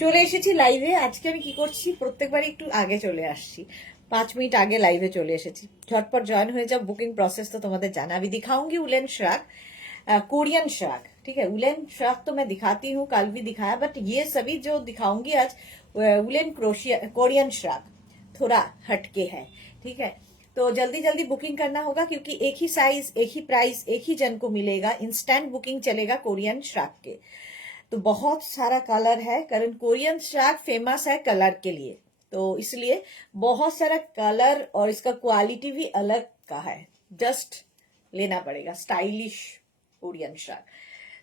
চলে এসেছি লাইভে। আজকে আমি কি করছি, প্রত্যেকবারই একটু আগে চলে আসছি, 5 মিনিট আগে লাইভে চলে এসেছি। ঝটপট জয়েন হয়ে যাও। बुकिंग प्रोसेस तो तुम्हारे जाना। अभी दिखाऊंगी उलेन श्राग, कोरियन श्राग। ठीक है, उलेन श्राग तो मैं दिखाती हूँ, कल भी दिखाया, बट ये सभी जो दिखाऊंगी आज उलेन कोरियन श्राग थोड़ा हटके है। ठीक है, तो जल्दी जल्दी बुकिंग करना होगा क्योंकि एक ही साइज, एक ही प्राइस, एक ही जन को मिलेगा। इंस्टेंट बुकिंग चलेगा कोरियन श्राग के। तो बहुत सारा कलर है, कारण कोरियन श्राग फेमस है कलर के लिए, तो इसलिए बहुत सारा कलर और इसका क्वालिटी भी अलग का है। जस्ट लेना पड़ेगा स्टाइलिश कोरियन श्राग।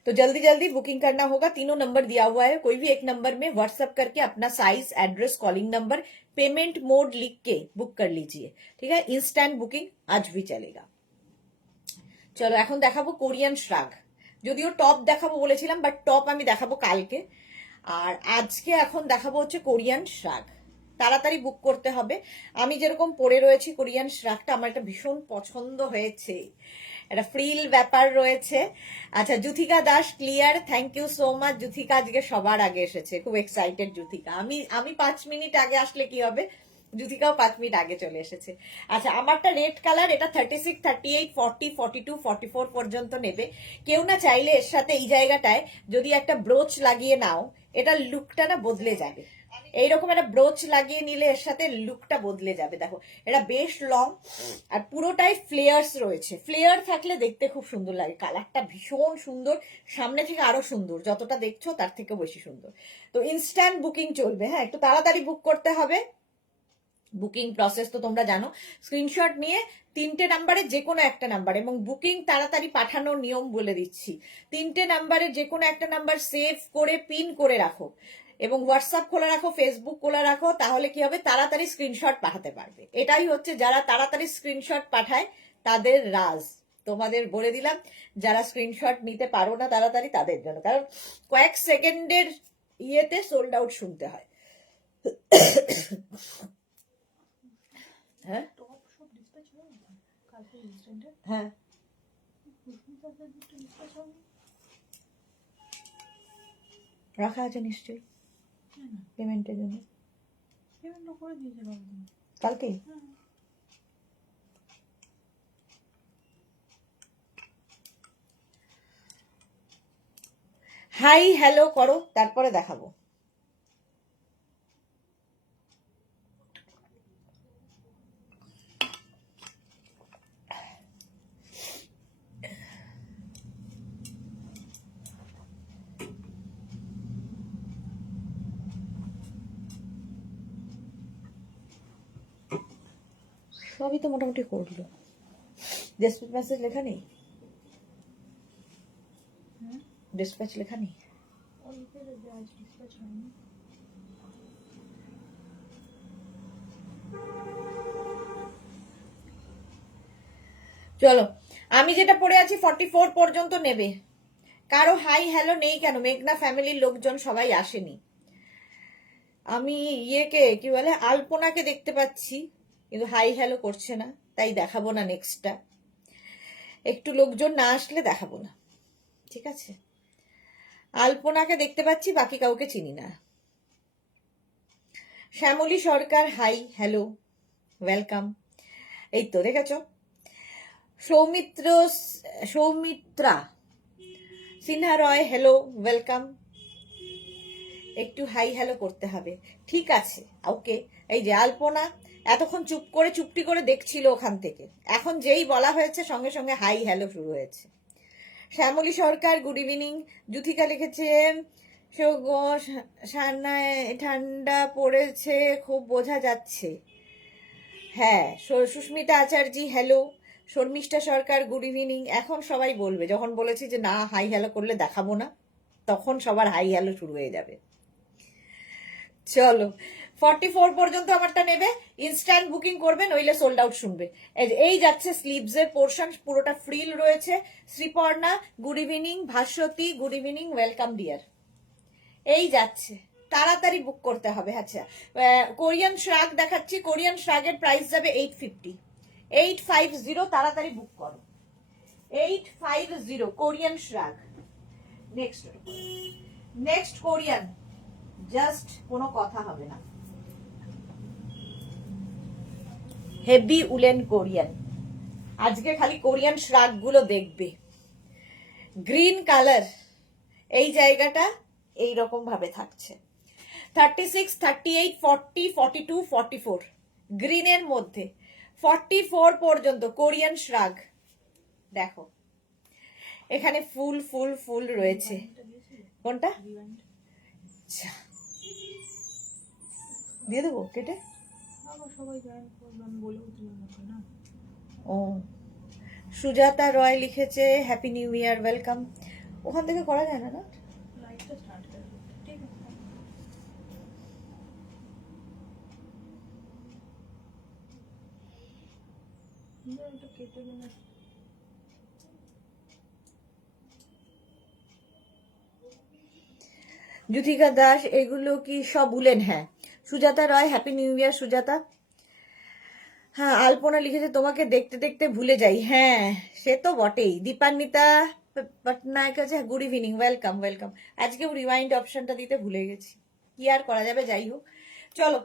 तो जल्दी जल्दी बुकिंग करना होगा। तीनों नंबर दिया हुआ है, कोई भी एक नंबर में व्हाट्सएप करके अपना size, address, calling number, payment mode लिख के बुक कर लीजिए। ठीक है, इंस्टेंट बुकिंग आज भी चलेगा। চলো এখন দেখাবো কোরিয়ান শ্রাগ। যদিও টপ দেখাবো বলেছিলাম, বাট টপ আমি দেখাবো কালকে। আর আজকে এখন দেখাবো হচ্ছে কোরিয়ান শ্রাগ। তাড়াতাড়ি বুক করতে হবে। আমি যেরকম পরে রয়েছি কোরিয়ান শ্রাগটা আমার একটা ভীষণ পছন্দ হয়েছে, একটা ফ্রিল ব্যাপার রয়েছে। আচ্ছা, Juthika Das clear, thank you so much. Juthika আজকে সবার আগে এসেছে, খুব এক্সাইটেড জুথিকা। আমি 5 মিনিট আগে আসলে কি হবে, জুথিকাও 5 মিনিট আগে চলে এসেছে। আচ্ছা, আমারটা রেড কালার, এটা 36, 38, 40, 42, 44 পর্যন্ত নেবে। কেউ না চাইলে এর সাথে এই জায়গাটায় যদি একটা ব্রোচ লাগিয়ে নাও, এটা লুকটা না বদলে যাবে। এইরকম একটা ব্রোচ লাগিয়ে নিলে এর সাথে লুকটা বদলে যাবে। দেখো, এটা বেশ লং আর পুরোটাই ফ্লেয়ার্স রয়েছে। ফ্লেয়ার থাকলে দেখতে খুব সুন্দর লাগে। কালারটা ভীষণ সুন্দর, সামনে থেকে আরো সুন্দর, যতটা দেখছো তার থেকে বেশি সুন্দর। তো ইনস্ট্যান্ট বুকিং চলবে। হ্যাঁ, একটু তাড়াতাড়ি বুক করতে হবে। বুকিং প্রসেস তো তোমরা জানো। স্ক্রিনশট নিয়ে 3টে নাম্বারে যে কোনো একটা নাম্বার, এবং বুকিং তাড়াতাড়ি পাঠানোর নিয়ম বলে দিচ্ছি। 3টে নাম্বারে যে কোনো একটা নাম্বার সেভ করে পিন করে রাখো, এবং হোয়াটসঅ্যাপ খোলা রাখো, ফেসবুক খোলা রাখো, তাহলে কি হবে, তাড়াতাড়ি স্ক্রিনশট পাঠাতে পারবে। এটাই হচ্ছে, যারা তাড়াতাড়ি স্ক্রিনশট পাঠায় তাদের রাজ। তোমাদের বলে দিলাম, যারা স্ক্রিনশট নিতে পারো না তাড়াতাড়ি, তাদের জন্য। কারণ কয়েক সেকেন্ডের ইয়েতে সোল্ড আউট শুনতে হয়। হ্যাঁ হ্যাঁ, রাখা আছে নিশ্চয়ই পেমেন্টের জন্য। কালকে হাই হ্যালো করো, তারপরে দেখাবো। সবই তো মোটামুটি করলো। ডিসপ্যাচ মেসেজ লেখা নেই, ডিসপ্যাচ লেখা নেই। চলো, আমি যেটা পড়ে আছি 44 পর্যন্ত নেবে। কারো হাই হ্যালো নেই কেন? মেঘনা ফ্যামিলির লোকজন সবাই আসেনি। আমি ইয়েকে কি বলে, আলপনাকে দেখতে পাচ্ছি, কিন্তু হাই হ্যালো করছে না, তাই দেখাবো না নেক্সটটা। একটু লোকজন না আসলে দেখাবো না, ঠিক আছে? আলপনাকে দেখতে পাচ্ছি, বাকি কাউকে চিনি না। শ্যামলী সরকার হাই হ্যালো ওয়েলকাম। এই তো দেখেছ। সৌমিত্রা সিনহা রয় হ্যালো ওয়েলকাম। একটু হাই হ্যালো করতে হবে, ঠিক আছে? ওকে। এই যে আলপনা এতক্ষণ চুপটি করে দেখছিল ওখান থেকে, এখন যেই বলা হয়েছে সঙ্গে সঙ্গে হাই হ্যালো শুরু হয়েছে। শ্যামলী সরকার গুড ইভিনিং। জুথিকা লিখেছে ঠান্ডা পড়েছে খুব, বোঝা যাচ্ছে। হ্যাঁ, সুস্মিতা আচার্য হ্যালো। শর্মিষ্ঠা সরকার গুড ইভিনিং। এখন সবাই বলবে, যখন বলেছি যে না হাই হ্যালো করলে দেখাবো না, তখন সবার হাই হ্যালো শুরু হয়ে যাবে। চলো, 44 পর্যন্ত আমারটা নেবে। ইনস্ট্যান্ট বুকিং করবে, নইলে সোল্ড আউট শুনবে। এই যাচ্ছে স্লিভস এর পোর্শন, পুরোটা ফ্রিল রয়েছে। Sriparna good evening. Bhaswati good evening, welcome deer. এই যাচ্ছে, তাড়াতাড়ি বুক করতে হবে। আচ্ছা, কোরিয়ান শ্রাগ দেখাচ্ছি। কোরিয়ান শ্রাগের প্রাইস যাবে 850, 850। তাড়াতাড়ি বুক করো, 850 কোরিয়ান শ্রাগ। নেক্সট কোরিয়ান জাস্ট কোনো কথা হবে না। হেভি উলেন কোরিয়ান, আজকে খালি কোরিয়ান শ্রাগ গুলো দেখবে। গ্রিন কালার, এই জায়গাটা এইরকম ভাবে থাকছে। 36, 38, 40, 42, 44 গ্রিনের মধ্যে 44 পর্যন্ত কোরিয়ান শ্রাগ। দেখো এখানে ফুল ফুল ফুল রয়েছে। কোনটা আচ্ছা, দিয়ে দেবো কেটে? ও, সুজাতা রয় লিখেছে হ্যাপি নিউ ইয়ার, ওয়েলকাম। ওখান থেকে করা যায় না না? যুথিকা দাস, এগুলো কি সব উলেন? হ্যাঁ। সুজাতা রয় হ্যাপি নিউ ইয়ার সুজাতা। হ্যাঁ, আলপনা লিখেছে তোমাকে দেখতে দেখতে ভুলে যাই। হ্যাঁ সে তো বটেই। দীপান্বিতা পটনায়ক আছে গুড ইভিনিং, ওয়েলকাম ওয়েলকাম। আজকেও রিওয়াইন্ড অপশনটা দিতে ভুলে গেছি, কি আর করা যাবে, যাই হোক। চলো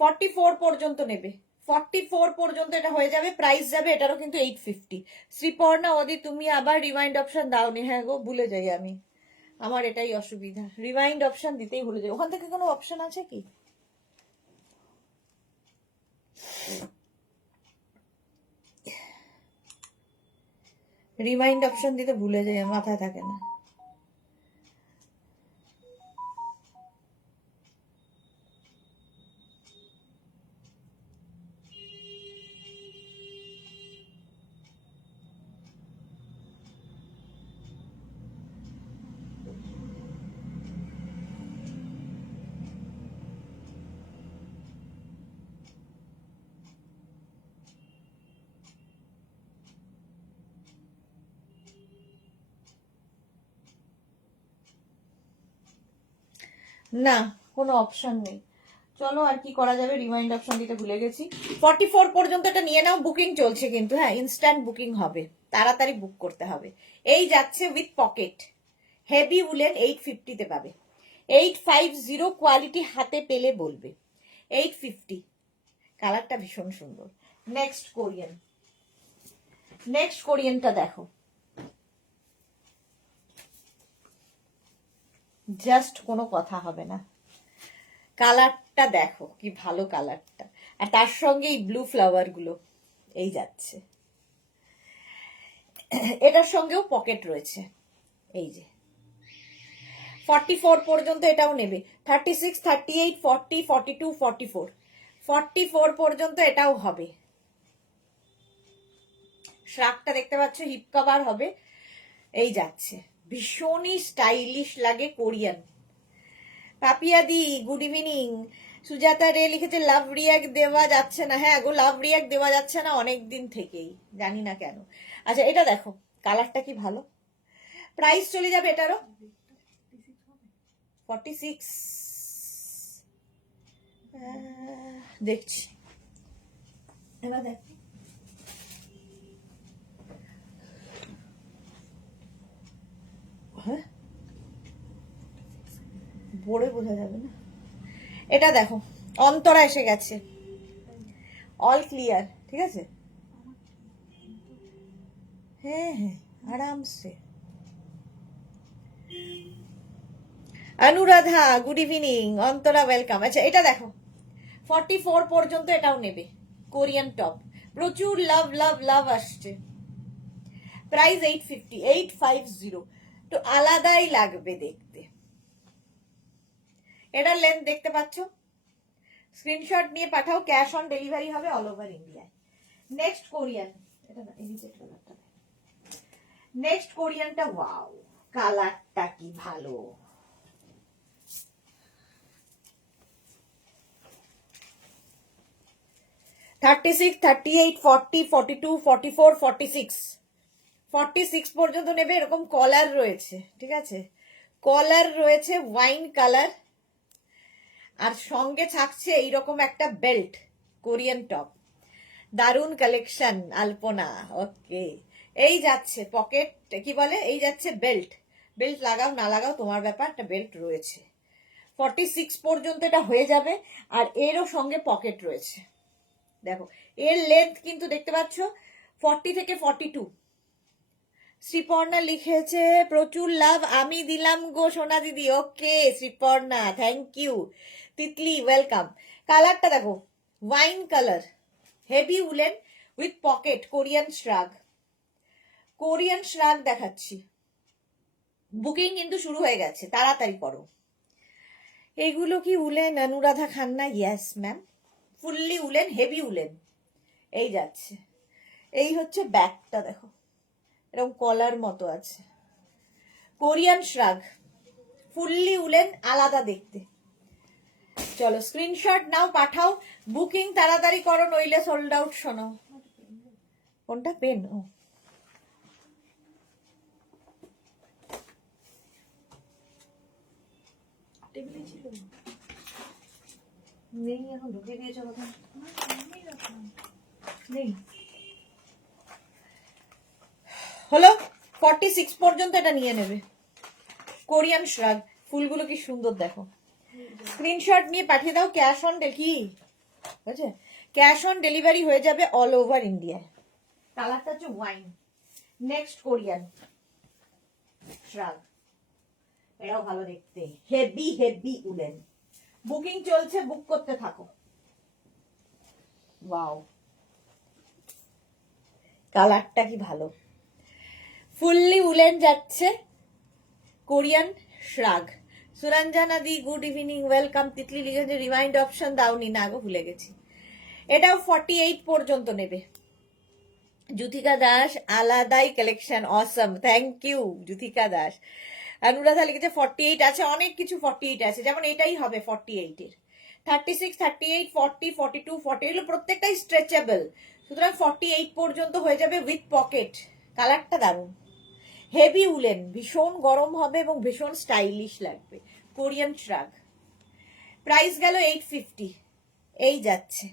44 পর্যন্ত নেবে, 44 পর্যন্ত এটা হয়ে যাবে। প্রাইস যাবে এটারও কিন্তু 850। শ্রীপর্ণা ওদি তুমি আবার রিওয়াইন্ড অপশন দাওনি? হ্যাঁ গো ভুলে যাই আমি, আমার এটাই অসুবিধা, রিওয়াইন্ড অপশন দিতেই ভুলে যাই। ওখান থেকে কোনো অপশন আছে কি? রিমাইন্ড অপশন দিতে ভুলে যাই, মাথায় থাকে না। না কোনো অপশন নেই। চলো আর কি করা যাবে, রিমাইন্ড অপশন দিতে ভুলে গেছি। 44 পর্যন্ত এটা নিয়ে নাও, বুকিং চলছে কিন্তু। হ্যাঁ ইনস্ট্যান্ট বুকিং হবে, তাড়াতাড়ি বুক করতে হবে। এই যাচ্ছে উইথ পকেট, হেভি উলেন 850 তে পাবে। 850 কোয়ালিটি, হাতে পেলে বলবে। 850, কালারটা ভীষণ সুন্দর। নেক্সট কোরিয়ান, নেক্সট কোরিয়ানটা দেখো, জাস্ট কোনো কথা হবে না। কালারটা দেখো কি ভালো কালারটা, আর তার সঙ্গে এই ব্লু ফ্লাওয়ার গুলো এই যাচ্ছে। এটার সঙ্গেও পকেট রয়েছে, এই যে 44 পর্যন্ত এটাও নেবে। 36, 38, 40, 42, 44 44 পর্যন্ত এটাও হবে। শ্রাগটা দেখতে পাচ্ছ, হিপ কভার হবে, এই যাচ্ছে। ভীষণই স্টাইলিশ লাগে কোরিয়ান। পাপিয়া দি গুড ইভিনিং। সুজাতা রে লিখেছে লাভ রিয়াক্ট দেওয়া যাচ্ছে না। হ্যাঁ গো, লাভ রিয়াক্ট দেওয়া যাচ্ছে না অনেক দিন থেকেই, জানি না কেন। আচ্ছা এটা দেখো, কালারটা কি ভালো। প্রাইস চলে যাবে এটারও 46। দেখছি এবার দেখ, হ্যাঁ পরে বোঝা যাবে না। এটা দেখো অন্তরা এসে গেছে, অল ক্লিয়ার, ঠিক আছে। হ্যাঁ হ্যাঁ আরামসে। Anuradha good evening, Antara welcome. আচ্ছা এটা দেখো 44 পর্যন্ত এটাও নেবে। কোরিয়ান টপ, প্রচুর লাভ লাভ লাভ আসছে। প্রাইস 850, 850, তো আলাদাই লাগবে দেখতে। এটার লেন্থ দেখতে পাচ্ছ, স্ক্রিনশট নিয়ে পাঠাও, ক্যাশ অন ডেলিভারি হবে অল ওভার ইন্ডিয়ায়। নেক্সট কোরিয়ান, এটা না এডিটেড কালারটা, নেক্সট কোরিয়ানটা ওয়াও, কালারটা কি ভালো। থার্টি সিক্স, 38, 40, 42, 44, 46 46 পর্যন্ত নেবে। এরকম কলার রয়েছে, ঠিক আছে, কলার রয়েছে ওয়াইন কালার, আর সঙ্গে থাকছে এইরকম একটা বেল্ট, কোরিয়ান টপ। দারুন কালেকশন আলপনা। ওকে, এই যাচ্ছে পকেট, কি বলে, এই যাচ্ছে বেল্ট। বেল্ট লাগাও না লাগাও তোমার ব্যাপার, একটা বেল্ট রয়েছে। 46 পর্যন্ত এটা হয়ে যাবে। আর এরও সঙ্গে পকেট রয়েছে, দেখো এর লেন্থ কিন্তু দেখতে পাচ্ছ 40 থেকে 42। শ্রীপর্ণা লিখেছে প্রচুর লাভ, আমি দিলাম গো সোনা দিদি। Okay Sriparna, thank you. Titli welcome. কালারটা দেখো, wine colour, heavy woollen with pocket, Korean shrug. Korean shrug দেখাচ্ছি। বুকিং কিন্তু শুরু হয়ে গেছে, তাড়াতাড়ি করো। এগুলো কি woollen Anuradha Khanna? Yes ma'am, fully woollen, heavy woollen. এই যাচ্ছে, এই হচ্ছে ব্যাকটা, দেখো এরকম কলার মতো আছে। কোরিয়ান শ্রাগ, ফুললি উলেন, আলাদা দেখতে। চলো স্ক্রিনশট নাও, পাঠাও, বুকিং তাড়াতাড়ি করো, নইলে সোল্ড আউট। শোনো কোনটা পেন? ও টেবিলে ছিল, নেই, এখন ঢুকে দিয়েছো কোথায়? নেই। হলো 46 পর্যন্ত এটা নিয়ে নেবে। কোরিয়ান শ্রাগ, ফুলগুলো কি সুন্দর দেখো। স্ক্রিনশট নিয়ে পাঠিয়ে দাও। ক্যাশ অন কি বুঝছে, ক্যাশ অন ডেলিভারি হয়ে যাবে অল ওভার ইন্ডিয়ায়। কালারটা হচ্ছে ওয়াইন। নেক্সট কোরিয়ান শ্রাগ, এটাও ভালো দেখতে, হেভি হেভি উলেন। বুকিং চলছে, বুক করতে থাকো। ওয়াও, কালারটা কি ভালো, ফুললি উলেন যাচ্ছে, কোরিয়ান শ্রাগ। সুরঞ্জনা দি গুড ইভিনিং, ওয়েলকাম। তিতলি লিখেছে রিমাইন্ড অপশন দাওনি, না গো ভুলে গেছি। এটাও 48 পর্যন্ত নেবে। যুথিকা দাস, আলাদাই কালেকশন, অসম, থ্যাংক ইউ যুথিকা দাস। অনুরাধা লিখেছে 48 আছে, অনেক কিছু 48 আছে, যেমন এটাই হবে 48 এর। 36, 38, 40, 42, 40 এগুলো প্রত্যেকটাই স্ট্রেচেবল, সুতরাং 48 পর্যন্ত হয়ে যাবে উইথ পকেট। কালারটা দারুণ, হেভি উলেন, ভীষণ গরম হবে এবং ভীষণ স্টাইলিশ লাগবে। কোরিয়ান শ্রাগ, প্রাইস গেল 850। এই যাচ্ছে।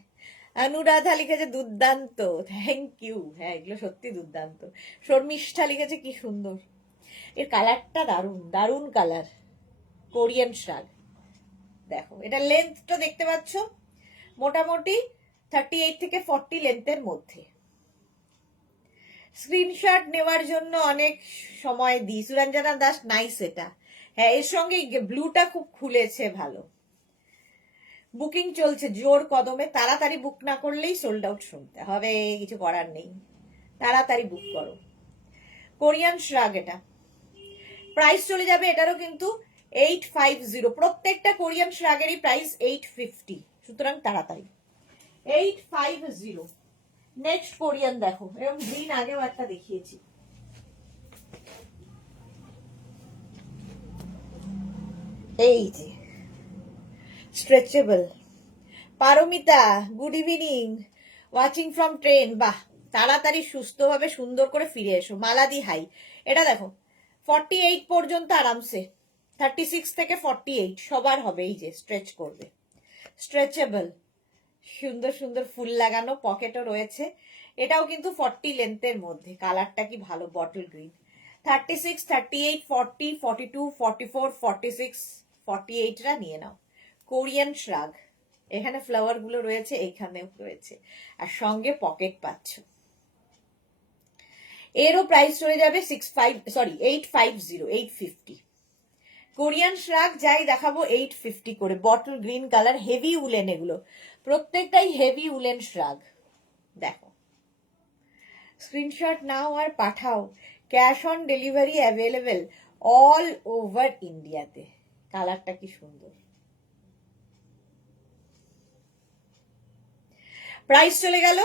অনুরাধা লিখেছে দুর্দান্ত, থ্যাংক ইউ। হ্যাঁ এগুলো সত্যি দুর্দান্ত। শর্মিষ্ঠা লিখেছে কি সুন্দর, এর কালারটা দারুণ, দারুণ কালার। কোরিয়ান শ্রাগ, দেখো এটা লেন্থটা দেখতে পাচ্ছ, মোটামুটি 38 থেকে 40 লেন্থের মধ্যে। স্ক্রিনশট নেওয়ার জন্য অনেক সময় দিই। সুরঞ্জনা দাস, নাইস এটা। হ্যাঁ এর সঙ্গে ব্লুটা খুব খুলেছে, ভালো। বুকিং চলছে জোর কদমে, তাড়াতাড়ি বুক না করলেই সোল্ড আউট শুনতে হবে, কিছু করার নেই, তাড়াতাড়ি বুক করো। কোরিয়ান শ্রাগ, এটা প্রাইস চলে যাবে এটারও কিন্তু 850। প্রত্যেকটা কোরিয়ান শ্রাগেরই প্রাইস 850, সুতরাং তাড়াতাড়ি 850। নেক্সট কোরিয়ান দেখো, এরকম গ্রিন আগেও একটা দেখিয়েছি। এই যে stretchable. Paramita, good evening, watching from train. বাহ, তাড়াতাড়ি সুস্থভাবে সুন্দর করে ফিরে এসো। মালাদি হাই, এটা দেখো 48 পর্যন্ত আরামসে, 36 থেকে 48 সবার হবে। এই যে স্ট্রেচ করবে, স্ট্রেচেবল, সুন্দর সুন্দর ফুল লাগানো, পকেটও রয়েছে। এটাও কিন্তু 40 লেন্থের মধ্যে। কালারটা কি ভালো, বটল গ্রিন। 36, 38, 40, 42, 44, 46, 48রা নিয়ে নাও। কোরিয়ান শ্রাগ, এখানে ফ্লাওয়ার গুলো রয়েছে, এখানেও রয়েছে, আর সঙ্গে পকেট পাচ্ছ। এরও প্রাইস চলে যাবে 850, 850। কোরিয়ান শ্রাগ যাই দেখাবো 850 করে, bottle green colour, heavy woollen, এগুলো প্রত্যেকটাই হেভি উলেন শ্রাগ। দেখো স্ক্রিনশট নাও আর পাঠাও। Cash on delivery available all over ইন্ডিয়াতে। কালারটা কি সুন্দর, প্রাইস চলে গেল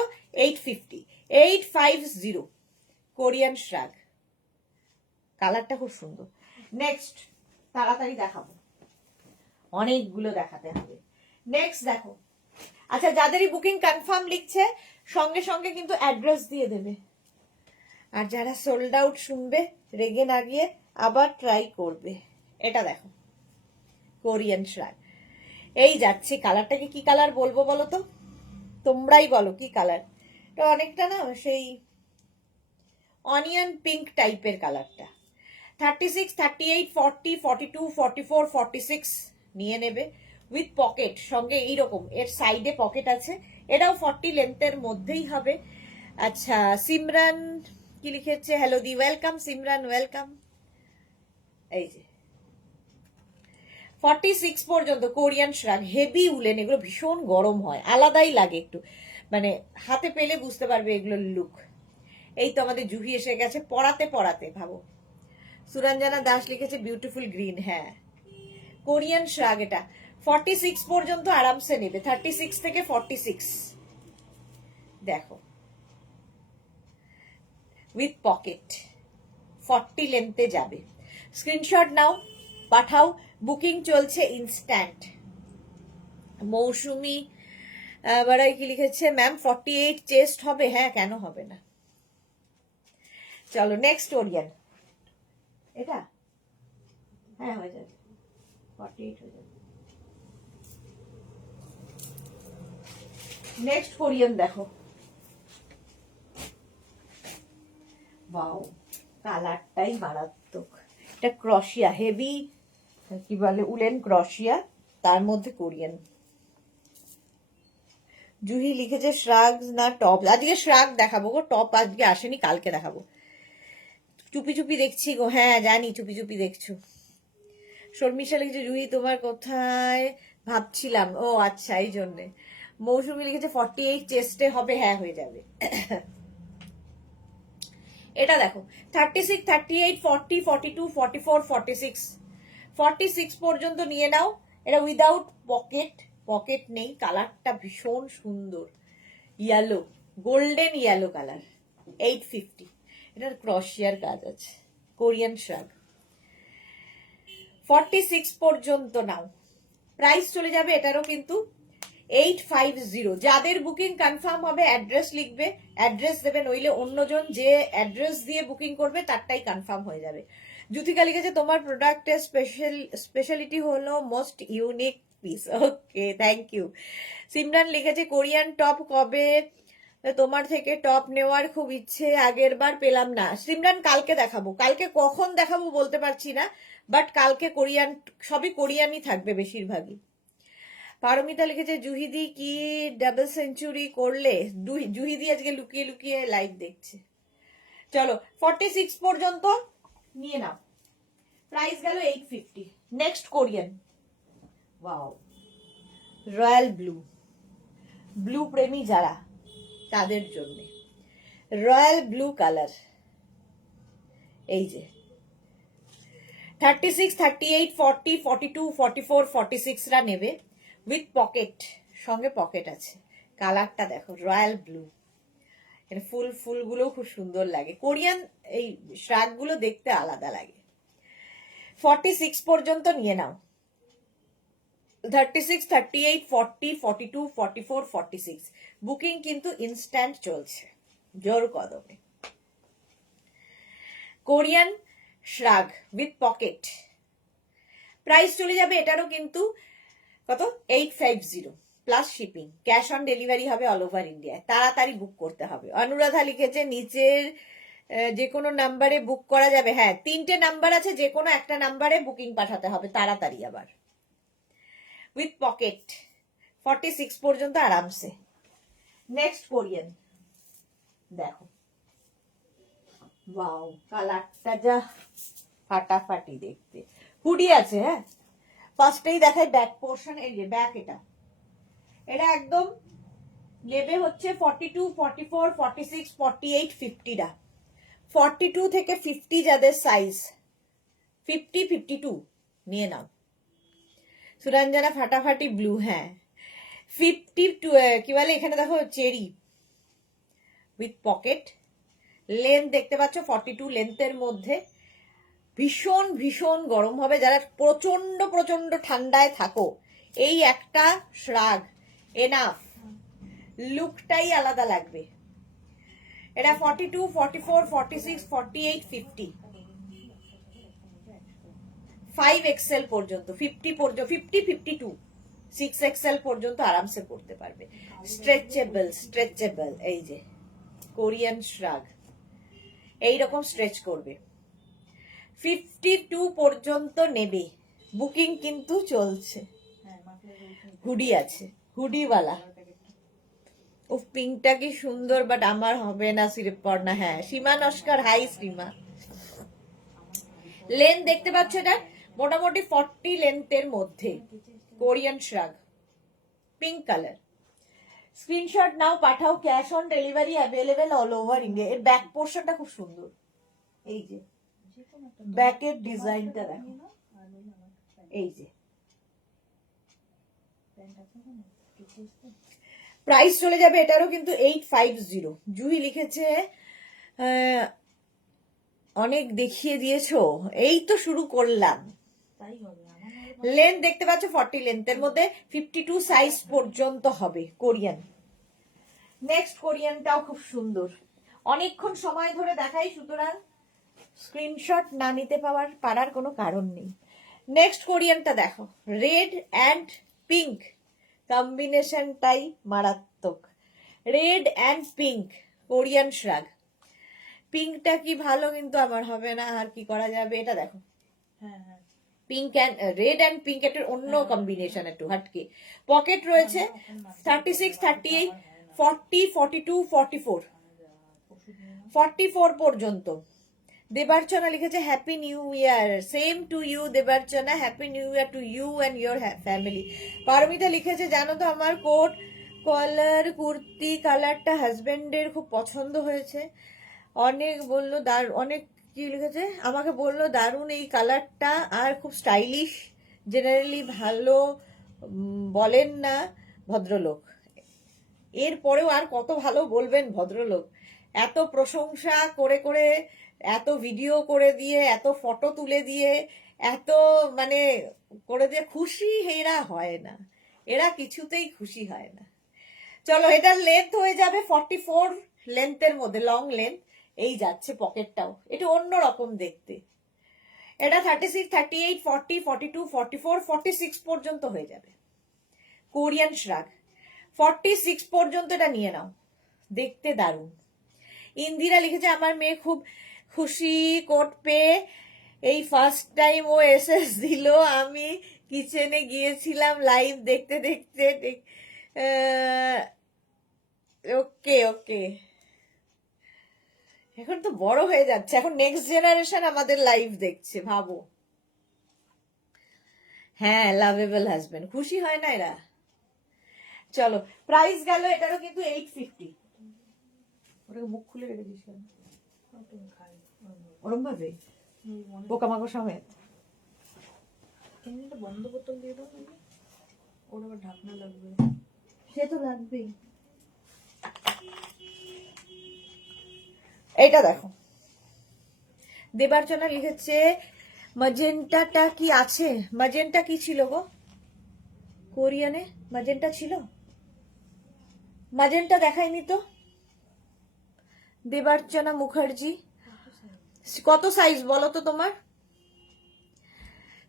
850, 850 কোরিয়ান শ্রাগ। কালারটা খুব সুন্দর। নেক্সট তাড়াতাড়ি দেখাবো, অনেকগুলো দেখাতে হবে। নেক্সট দেখো, আচ্ছা যাদেরই বুকিং কনফার্ম লিখছে সঙ্গে সঙ্গে কিন্তু অ্যাড্রেস দিয়ে দেবে, আর যারা সোল্ড আউট শুনবে রেগে না গিয়ে আবার ট্রাই করবে। এটা দেখো কোরিয়ান শ্রাগ, এই যাচ্ছে। কালারটাকে কি কালার বলবো বলো তো, তোমরাই বলো কি কালার। তো অনেকটা না সেই অনিয়ন পিঙ্ক টাইপের কালারটা। 36, 38, 40, 42, 44, 46 নিয়ে নেবে উইথ পকেট, সঙ্গে এইরকম এর সাইডে পকেট আছে, এটাও 40 লেন্থের মধ্যেই হবে। আচ্ছা, সিমরান কি লিখেছে, হ্যালো দি, ওয়েলকাম সিমরান, ওয়েলকাম। এই যে 46 পর্যন্ত কোরিয়ান শ্রাগ, হেভি উলেন, এগুলো ভীষণ গরম হয়, আলাদাই লাগে একটু, মানে হাতে পেলে বুঝতে পারবে এগুলোর লুক। এই তো আমাদের জুহি এসে গেছে পড়াতে পড়াতে, ভাবো। সুরঞ্জনা দাস লিখেছে বিউটিফুল গ্রিন, হ্যাঁ কোরিয়ান শ্রাগ, এটা 46 পর্যন্ত আরামসে নেবে, 36 থেকে 46 দেখো উইথ পকেট, 40 লেন্থে যাবে। স্ক্রিনশট নাও, পাঠাও, বুকিং চলছে ইনস্ট্যান্ট। মৌসুমি বারাই কি লিখেছে, ম্যাম 48 চেস্ট হবে, হ্যাঁ কেন হবে না। চলো নেক্সট ওরিয়ান, এটা হ্যাঁ হয়ে যাবে, 48 হয়ে যাবে। নেক্সট কোরিয়ান দেখো, ওয়াও কালারটাই মারাত্মক, এটা ক্রশিয়া, হেভি কি বলে উলেন ক্রশিয়া, তার মধ্যে কোরিয়ান। জুহি লিখেছে শ্রাগ না টপ, আজকে শ্রাগ দেখাবো গো, টপ আজকে আসেনি, কালকে দেখাবো। চুপি চুপি দেখছি গো, হ্যাঁ জানি চুপি চুপি দেখছো। শর্মিষ্ঠা লিখেছে জুহি তোমার কোথায় ভাবছিলাম, ও আচ্ছা এই জন্যে। মৌসুমি লিখেছে 48 চেস্টে হবে, হ্যাঁ হয়ে যাবে। এটা দেখো 36, 38, 40, 42, 44, 46, 46 পর্যন্ত নিয়ে নাও। এটা উইদাউট পকেট, পকেট নেই, কালারটা ভীষণ সুন্দর, ইয়েলো, গোল্ডেন ইয়েলো কালার, 850। এটার ক্রশিয়ার কাজ আছে, কোরিয়ান শ্রাগ। 46 পর্যন্ত নাও, প্রাইস চলে যাবে এটারও কিন্তু 850। যাদের বুকিং কনফার্ম হবে অ্যাড্রেস লিখবে, অ্যাড্রেস দেবে, নইলে অন্যজন যে অ্যাড্রেস দিয়ে বুকিং করবে তারটাই কনফার্ম হয়ে যাবে। জ্যোতিকা লিখেছে তোমার প্রোডাক্টের স্পেশালিটি হলো most unique piece, okay thank you. Simran লিখেছে কোরিয়ান টপ কবে তোমার থেকে টপ নেওয়ার খুব ইচ্ছে, আগের বার পেলাম না। সিমরান কালকে দেখাবো, কালকে কখন দেখাবো বলতে পারছি না, বাট কালকে কোরিয়ান, সবই কোরিয়ানই থাকবে বেশিরভাগই। পারমিতা লিখেছে জুহিদি কি ডাবল সেঞ্চুরি করলে, জুহিদি আজকে লুকিয়ে লুকিয়ে লাইভ দেখছে। চলো 46 পর্যন্ত নিয়ে নাও, প্রাইস গেল 850। Next Korean, wow royal blue, blue প্রেমী যারা তাদের জন্য রয়্যাল ব্লু কালার, এই যে 36, 38, 40, 42, 44, 46 রা নেবে উইথ পকেট, সঙ্গে পকেট আছে। কালারটা দেখো রয়্যাল ব্লু, এখানে ফুলগুলো খুব সুন্দর লাগে, কোরিয়ান এই শ্রাগ গুলো দেখতে আলাদা লাগে। 46 পর্যন্ত নিয়ে নাও, 36, 38, 40, 42, 44, 46 বুকিং কিন্তু ইনস্ট্যান্ট চলছে জোর কদমে। কোরিয়ান শ্রাগ উইথ পকেট, প্রাইস চলে যাবে এটারও কিন্তু কত, 850 plus shipping, cash on delivery হবে অল ওভার ইন্ডিয়ায়, তাড়াতাড়ি বুক করতে হবে। অনুরাধা লিখেছে নিচের যে কোনো নাম্বারে বুক করা যাবে, হ্যাঁ 3টে নাম্বার আছে, যে কোনো একটা নাম্বারে বুকিং পাঠাতে হবে তাড়াতাড়ি, আবার উইথ পকেট 46 পর্যন্ত আরামসে। নেক্সট কোরিয়ান দেখো, ওয়াও কালারটা যা ফাটাফাটি দেখতে, হুডি আছে, হ্যাঁ ফার্স্টেই দেখায় ব্যাক পোর্শন, এই যে ব্যাক, এটা একদম নেবে হচ্ছে 42, 44, 46, 48, 50 টা, 42 থেকে 50 যাদের সাইজ, 50, 52 নিয়ে নাও। সুরঞ্জনা ফাটাফাটি ব্লু, হ্যাঁ 52 কি বলে এখানে দেখো চেরি উইথ পকেট, লেন্থ দেখতে পাচ্ছ 42 লেন্থের মধ্যে, ভীষণ ভীষণ গরম হবে, যারা প্রচন্ড প্রচন্ড ঠান্ডায় থাকো এই একটা শ্রাগ এনাফ, লুকটাই আলাদা লাগবে। এটা 42, 44, 46, 48, 50, 5XL পর্যন্ত, 50 পর্যন্ত, 50, 52, 6XL পর্যন্ত আরামসে পড়তে পারবে। স্ট্রেচেবল, এই যে কোরিয়ান শ্রাগ এইরকম স্ট্রেচ করবে। 52 পর্যন্ত নেবে, বুকিং কিন্তু চলছে। হুডি আছে, হুডিওয়ালা। ও পিঙ্কটা কি সুন্দর, বাট আমার হবে না সিরিপ পড়না। হ্যাঁ, সীমা নস্কর, হাই সীমা। লেন্থ দেখতে পাচ্ছ, এটা মোটামুটি 40 লেন্থের মধ্যে, কোরিয়ান শ্রাগ, পিঙ্ক কালার। স্ক্রিনশট নাও, পাঠাও, cash on delivery available all over India. এর ব্যাক পোর্শনটা খুব সুন্দর, এই যে ব্যাকের ডিজাইনটা দেখো, এই যে। প্রাইস চলে যাবে এটারও কিন্তু 850। জুহি লিখেছে অনেক দেখিয়ে দিয়েছো, এই তো শুরু করলাম। লেন্থ দেখতে পাচ্ছ 40 লেন্থের মধ্যে, 52 সাইজ পর্যন্ত হবে, কোরিয়ান। নেক্সট কোরিয়ানটাও খুব সুন্দর, অনেকক্ষণ সময় ধরে দেখাই, সুতরাং স্ক্রিনশট না নিতে পারার কোনো কারণ নেই। নেক্সট কোরিয়ানটা দেখো, রেড অ্যান্ড পিঙ্ক কম্বিনেশনটাই মারাত্মক। Red and pink Korean shrug. পিঙ্কটা কি ভালো, কিন্তু আমার হবে না, আর কি করা যাবে। এটা দেখো, pink and red and pink, এটার অন্য কম্বিনেশন, একটু হাটকে। পকেট রয়েছে 36, 38, 40, 42, 44, 44 পর্যন্ত। দেবার্চনা লিখেছে happy new year, same to you Debarchana, happy new year to you and your family. Paramita লিখেছে জানো তো আমার কোট কলার কুর্তি কালারটা হাজবেন্ডের খুব পছন্দ হয়েছে, অনেক বললো অনেক কি লিখেছে, আমাকে বললো দারুণ এই কালারটা, আর খুব স্টাইলিশ, জেনারেলি ভালো বলেন না ভদ্রলোক। এরপরেও আর কত ভালো বলবেন ভদ্রলোক, এত প্রশংসা করে করে, এত ভিডিও করে দিয়ে, এত ফটো তুলে দিয়ে, এত মানে করে দিয়ে, খুশি এরা হয় না, এরা কিছুতেই খুশি হয় না। চলো, এটার লেন্থ হয়ে যাবে 44 লেন্থের মধ্যে, লং লেন্থ। এই যাচ্ছে পকেটটাও, এটা অন্যরকম দেখতে। এটা 36, 38, 40, 42, 44, 46 পর্যন্ত হয়ে যাবে, কোরিয়ান শ্রাগ। 46 পর্যন্ত এটা নিয়ে নাও, দেখতে দারুণ। ইন্দিরা লিখেছে আমার মেয়ে খুব খুশি কোট পেয়ে, এই ফার্স্ট টাইম ও এসএস দিল, আমি কিচেনে গিয়েছিলাম লাইভ দেখতে দেখতে। ওকে ওকে, এখন তো বড় হয়ে যাচ্ছে, এখন নেক্সট জেনারেশন আমাদের লাইভ দেখছে, ভাবো। হ্যাঁ, লাভেবল হাজবেন্ড, খুশি হয় না এরা। চলো, প্রাইস গেল এটারও কিন্তু 850। ওটাকে মুখ খুলে রেখেছিস কেন ওরম ভাবে, পোকামাকড় সমেত। বন্ধ বোতল দিয়ে দাও, ওর আবার ঢাকনা লাগবে। সে তো লাগবেই। এইটা দেখো, দেবার্চনা লিখেছে ম্যাজেন্টাটা কি আছে, ম্যাজেন্টা কি ছিল গো কোরিয়ানে, ম্যাজেন্টা ছিল, ম্যাজেন্টা দেখায়নি তো। দেবার্চনা মুখার্জি, কত সাইজ বলো তো তোমার।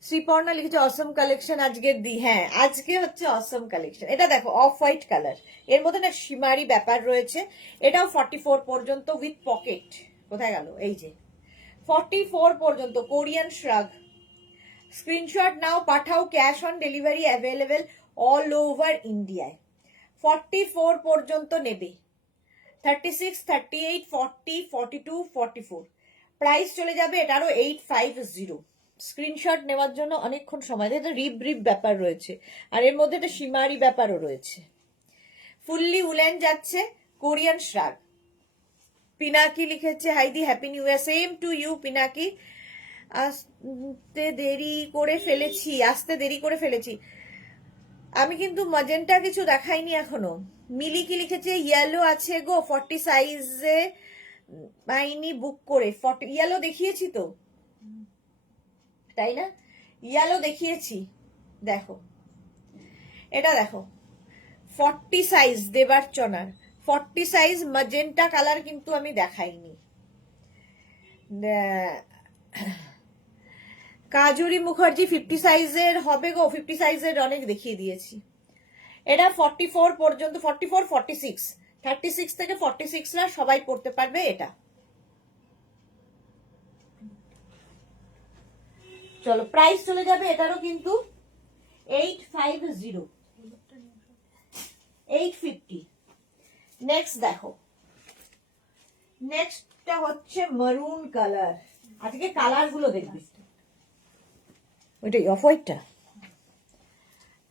শ্রীপর্ণা লিখেছে অসম কালেকশন আজকের হ্যাঁ, আজকে হচ্ছে অসম কালেকশন। এটা দেখো অফ হোয়াইট কালার, এর মধ্যে না সীমারি ব্যাপার রয়েছে। এটাও 44 পর্যন্ত উইথ পকেট। কোথায় গেল, এই যে 44 পর্যন্ত, কোরিয়ান শ্রাগ। স্ক্রিনশট নাও, পাঠাও, cash on delivery available all over ইন্ডিয়ায়। 44 পর্যন্ত নেবে, 36, 38, 40, 42, 44। প্রাইস চলে যাবে এটারও 850। স্ক্রিনশট নেওয়ার জন্য অনেকক্ষণ সময়, এটা রিপ রিপ ব্যাপার রয়েছে, আর এর মধ্যে একটা সীমারি ব্যাপারও রয়েছে। ফুললি উলেন যাচ্ছে, কোরিয়ান শ্রাগ। পিনাকি লিখেছে হাইদি happy new year, same to you Pinaki. আসতে দেরি করে ফেলেছি। আমি কিন্তু ম্যাজেন্টা কিছু দেখাইনি এখনো। মিলি কি লিখেছে ইয়েলো আছে গো 40 সাইজে, পাইনি বুক করে। 40 ইয়েলো দেখিয়েছি তো, তাই না, ইয়েলো দেখিয়েছি। দেখো, এটা দেখো 40 সাইজ দেবার্চনার, 40 সাইজ ম্যাজেন্টা কালার কিন্তু আমি দেখাইনি। কাজুরি মুখার্জি 50 সাইজের হবে গো, 50 সাইজের অনেক দেখিয়ে দিয়েছি। এটা 44 পর্যন্ত, 44, 46, 36 থেকে 46রা সবাই পড়তে পারবে এটা। চলো, প্রাইস চলে যাবে এটারও কিন্তু 850 850। নেক্সট দেখো, নেক্সটটা হচ্ছে মারুন কালার। আজকে কালার গুলো দেখবি, ওইটাই অফ হোয়াইটটা,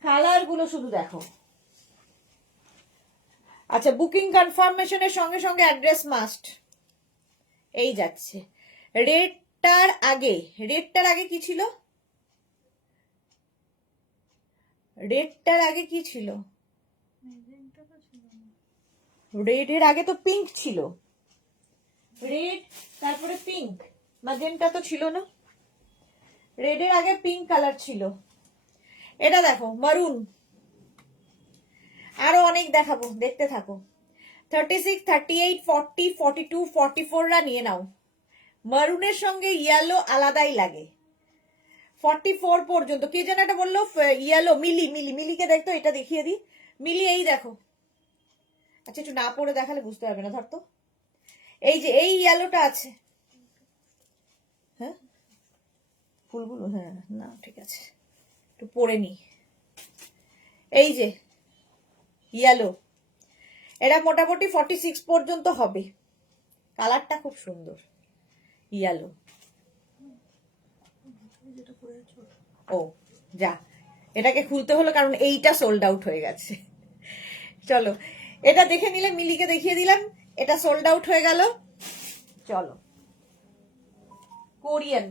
কালার গুলো শুধু দেখো। আচ্ছা, বুকিং কনফার্মেশনের সঙ্গে সঙ্গে অ্যাড্রেস মাস্ট। এই যাচ্ছে রেডটার আগে, রেডটার আগে কি ছিল? রেডটার আগে কি ছিল? রেডের আগে তো পিঙ্ক ছিল, রেড তারপরে পিঙ্ক, ম্যাজেন্টা তো ছিল না। রেডের আগে পিঙ্ক কালার ছিল। এটা দেখো মারুন, আরো অনেক দেখাবো, দেখতে থাকো। 36, 38, 40, 42, 44রা নিয়ে নাও। মারুনের সঙ্গে ইয়েলো আলাদাই লাগে। 44 পর্যন্ত। কে যেন এটা বললো ইয়েলো, মিলি, মিলি, মিলিকে দেখতো, এটা দেখিয়ে দি। মিলি এই দেখো। আচ্ছা একটু না পড়ে দেখালে বুঝতে পারবে না, ধরতো। এই যে এই ইয়েলোটা আছে, হ্যাঁ ফুলগুলো, হ্যাঁ না ঠিক আছে, একটু পড়ে নি। এই যে ইয়েলো, এটা মোটামুটি 46 পর্যন্ত হবে। কালারটা খুব সুন্দর, ইয়েলো। ও যা, এটাকে খুলতে হলো কারণ এইটা সোল্ড আউট হয়ে গেছে। চলো এটা দেখে নিলে, মিলিকে দেখিয়ে দিলাম, এটা সোল্ড আউট হয়ে গেল। চলো কোরিয়ান।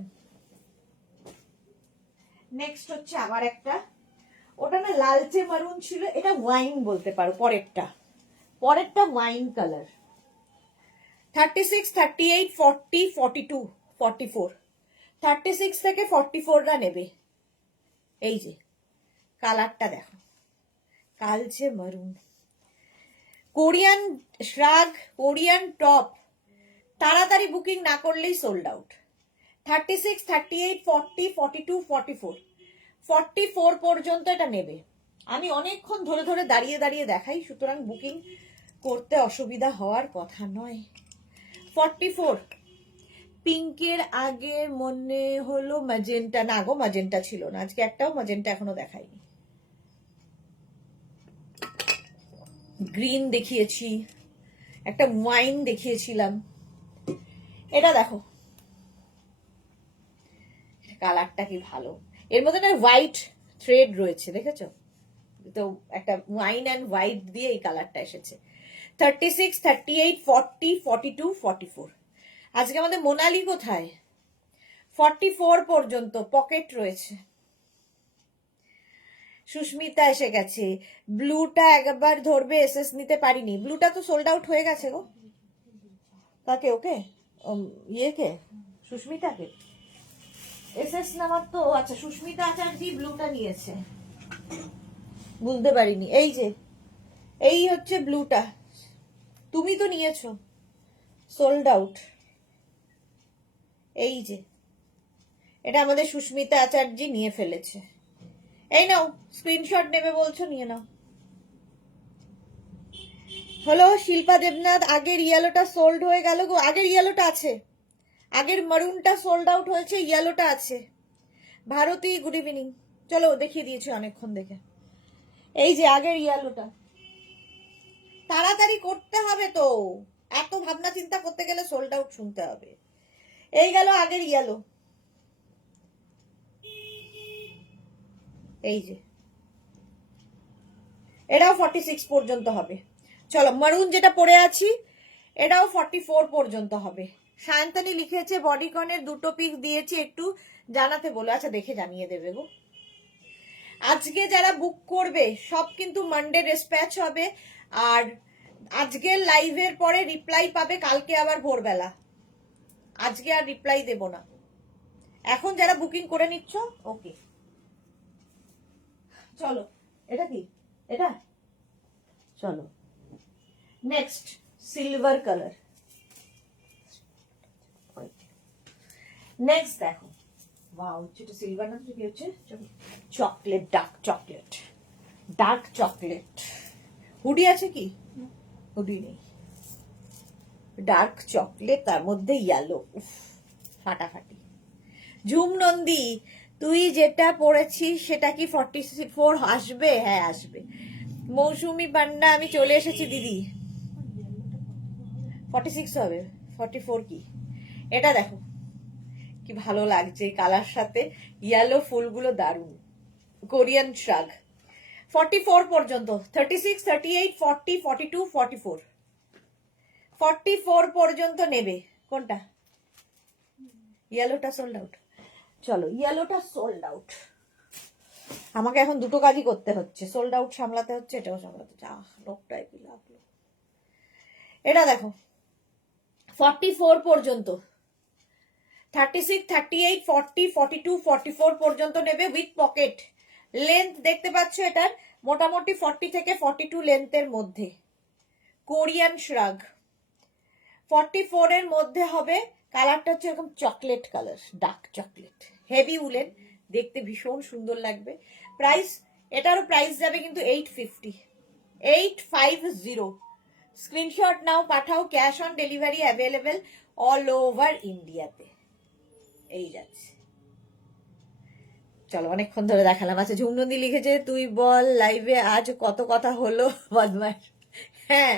নেক্সট হচ্ছে আবার একটা, ওটা না লালচে মারুন ছিল, এটা ওয়াইন বলতে পারো। পরেরটা, পরেরটা ওয়াইন কালার। 36, 38, 40, 42, 44। 36 থেকে 44রা নেবে। এই যে কালারটা দেখো, কালচে মারুন। কোরিয়ান শ্রাগ, কোরিয়ান টপ, তাড়াতাড়ি বুকিং না করলেই সোল্ড আউট। 36, 38, 40, 42, 44, 44 পর্যন্ত এটা নেবে। আমি অনেকক্ষণ ধরে ধরে দাঁড়িয়ে দাঁড়িয়ে দেখাই, সুতরাং বুকিং করতে অসুবিধা হওয়ার কথা নয়। 44। পিঙ্কের আগে মনে হলো ম্যাজেন্টা, না গো ম্যাজেন্টা ছিল না, আজকে একটাও ম্যাজেন্টা এখনো দেখাইনি। গ্রিন দেখিয়েছি, একটা ওয়াইন দেখিয়েছিলাম। এটা দেখো কালারটা কি ভালো, এর মধ্যে না হোয়াইট থ্রেড রয়েছে, দেখেছো তো? একটা ওয়াইন অ্যান্ড হোয়াইট দিয়ে এই কালারটা এসেছে। 36, 38, 40, 42, 44। আজকে আমাদের মোনালি কোথায়? 44 পর্যন্ত পকেট রয়েছে। সুস্মিতা এসে গেছে। ব্লুটা একবার ধরবে, এসএস নিতে পারিনি। ব্লুটা তো সোল্ড আউট হয়ে গেছে গো। কাকে? ওকে ইয়েকে, সুস্মিতাকে এসএস নামার তো। আচ্ছা সুস্মিতা আচার্য ব্লুটা নিয়েছে, বুঝতে পারিনি। এই যে এই হচ্ছে ব্লুটা, তুমি তো নিয়েছো, সোল্ড আউট। এই যে এটা আমাদের সুস্মিতা আচার্য নিয়ে ফেলেছে। এই নাও, স্ক্রিনশট নেবে বলছো, নিয়ে নাও। হলো শিল্পা দেবনাথ, আগের ইয়েলোটা সোল্ড হয়ে গেল গো। আগের ইয়েলোটা আছে, আগের মারুনটা সোল্ড আউট হয়েছে, ইয়েলোটা আছে। Bharati good evening. চলো দেখিয়ে দিয়েছি অনেকক্ষণ দেখে। এই যে আগের ইয়েলোটা, তাড়াতাড়ি করতে হবে তো, এত ভাবনা চিন্তা করতে গেলে সোল্ড আউট শুনতে হবে। এই গেল আগের ইয়েলো। এই যে এটাও 46 পর্যন্ত হবে। চলো মারুন যেটা পরে আছি, এটাও 44 পর্যন্ত হবে। সায়ন্তানি লিখেছে বডিকনের দুটো পিক দিয়েছি, একটু জানাতে বলে। আচ্ছা দেখে জানিয়ে দেবে গো। আজকে যারা বুক করবে সব কিন্তু মানডে ডিসপ্যাচ হবে, আর আজকের লাইভের পরে রিপ্লাই পাবে কালকে আবার ভোরবেলা। আজকে আর রিপ্লাই দেব না। এখন যারা বুকিং করে নিচ্ছ, ওকে। চলো এটা কি, এটা চলো নেক্সট সিলভার কালার। নেক্সট দেখো, ওয়াও, এটা সিলভার না, কি হচ্ছে? Chocolate, dark chocolate, dark chocolate. Hoodie আছে কি? হুডি নেই। ডার্ক চকলেট, তার মধ্যে ইয়েলো, ফাটাফাটি। ঝুম নন্দী, তুই যেটা পড়েছিস সেটা কি 44 আসবে? হ্যাঁ আসবে। মৌসুমি পান্ডা আমি চলে এসেছি দিদি। 46 হবে। 44 কি? এটা দেখো কি ভালো লাগছে এই কালার সাথে, ইয়েলো ফুলগুলো দারুণ। কোরিয়ান শ্রাগ 44 পর্যন্ত, 36, 38, 40, 42, 44, 44 পর্যন্ত নেবে। কোনটা? ইয়েলোটা সোল্ড আউট। চলো ইয়েলোটা সোল্ড আউট। আমাকে এখন দুটো কাজই করতে হচ্ছে, সোল্ড আউট সামলাতে হচ্ছে, এটাও সামলাতে হচ্ছে। লোকটাই কি লাগলো। এটা দেখো 44 পর্যন্ত, 36, 38, 40, 42, 44 পর্যন্ত নেবে উইথ পকেট। লেন্থ দেখতে পাচ্ছ এটার মোটামুটি 40 থেকে 42 লেন্থের মধ্যে। কোরিয়ান শ্রাগ 44 এর মধ্যে হবে। কালারটা হচ্ছে এরকম chocolate colour, dark chocolate, heavy woollen, দেখতে ভীষণ সুন্দর লাগবে। প্রাইস, এটারও প্রাইস যাবে কিন্তু 850, 850। স্ক্রিনশট নাও, পাঠাও, cash on delivery available all over ইন্ডিয়াতে। এই যাচ্ছে। চলো অনেকক্ষণ ধরে দেখালাম। আচ্ছা ঝুমনন্দী লিখেছে তুই বল লাইভে আজ কত কথা হলো বদমাস। হ্যাঁ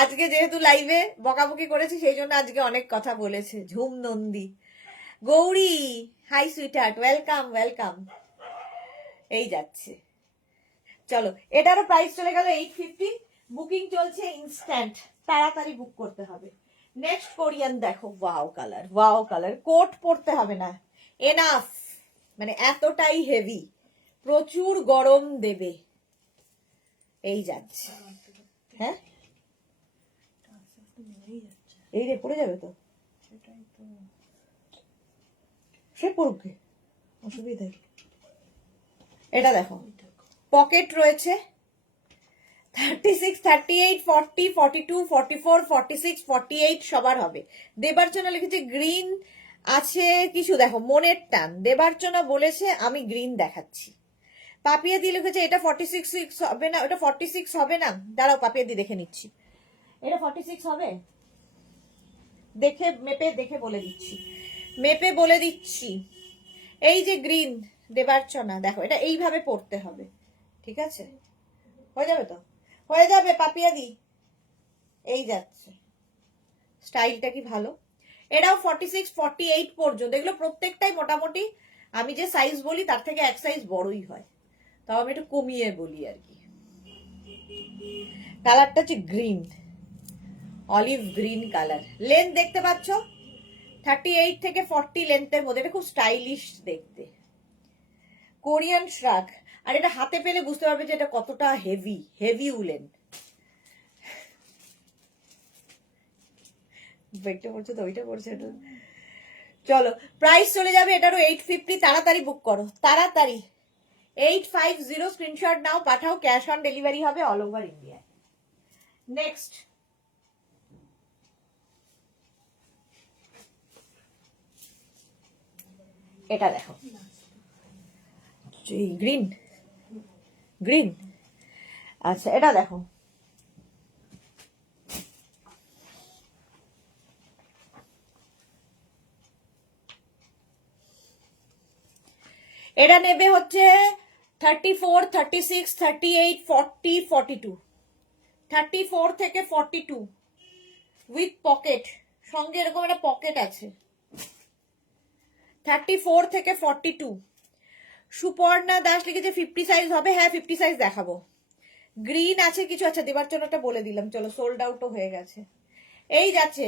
আজকে যেহেতু লাইভে বকাবকি করেছে সেই জন্য আজকে অনেক কথা বলেছে Jhumnandi. Gouri hi sweetheart, welcome welcome. এই যাচ্ছে। চলো এটারও প্রাইস চলে গেল 850। বুকিং চলছে ইনস্ট্যান্ট, তাড়াতাড়ি বুক করতে হবে। নেক্সট কোরিয়ান দেখো, wow colour, wow colour. Coat পরতে হবে না, এনাফ, মানে এতটাই হেভি, প্রচুর গরম দেবে। এই যাচ্ছে। হ্যাঁ এই রে পড়ে যাবে তো, সে পড়বে, অসুবিধা কি। এটা দেখো পকেট রয়েছে 36, 38, 40, 42, 44, 46, 48 সবার হবে। দেবার্চনা লিখেছে গ্রিন আছে কিছু, দেখো মনের টান। দেবার্চনা বলেছে আমি গ্রিন দেখাচ্ছি। পাপিয়া দি লিখেছে এটা 46 হবে না, ওটা 46 হবে না। দাঁড়াও পাপিয়া দি দেখে নিচ্ছি, এটা 46 হবে, দেখে মেপে দেখে বলে দিচ্ছি, মেপে বলে দিচ্ছি। এই যে গ্রিন দেবার্চনা দেখো, এটা এইভাবে পড়তে হবে, ঠিক আছে? হয়ে যাবে তো, হয়ে যাবে পাপিয়া দি। এই যাচ্ছে, স্টাইলটা কি ভালো। এটাও 46, 48 পর্যন্ত, এগুলো প্রত্যেকটাই মোটামুটি আমি যে সাইজ বলি তার থেকে এক সাইজ বড়ই হয়, তাও আমি একটু কমিয়ে বলি আর কি। কালারটা হচ্ছে green, olive green colour. Length দেখতে পাচ্ছ 38 থেকে 40 লেন্থের মধ্যে, এটা খুব স্টাইলিশ দেখতে। কোরিয়ান শ্রাগ, আর এটা হাতে পেলে বুঝতে পারবে যে এটা কতটা হেভি, হেভি উলেন। বেগটা পড়ছে তো, ওইটা পড়ছে এটা। চলো প্রাইস চলে যাবে এটারও 850, তাড়াতাড়ি বুক করো তাড়াতাড়ি। 850 স্ক্রিনশট নাও, পাঠাও, ক্যাশ অন ডেলিভারি হবে অল ওভার ইন্ডিয়া। নেক্সট এটা দেখো, গ্রিন, গ্রিন। আচ্ছা এটা দেখো, এটা নেবে হচ্ছে 34, 36, 38, 40, 42, 34 থেকে 42 উইথ পকেট, সঙ্গে এরকম একটা পকেট আছে। 34 থেকে 42। সুপর্ণা দাস লিখেছে 50 সাইজ হবে। হ্যাঁ 50 সাইজ দেখাবো। গ্রিন আছে কিছু, আচ্ছা দেবার জন্যটা বলে দিলাম। চলো সোল্ড আউটও হয়ে গেছে। এই যাচ্ছে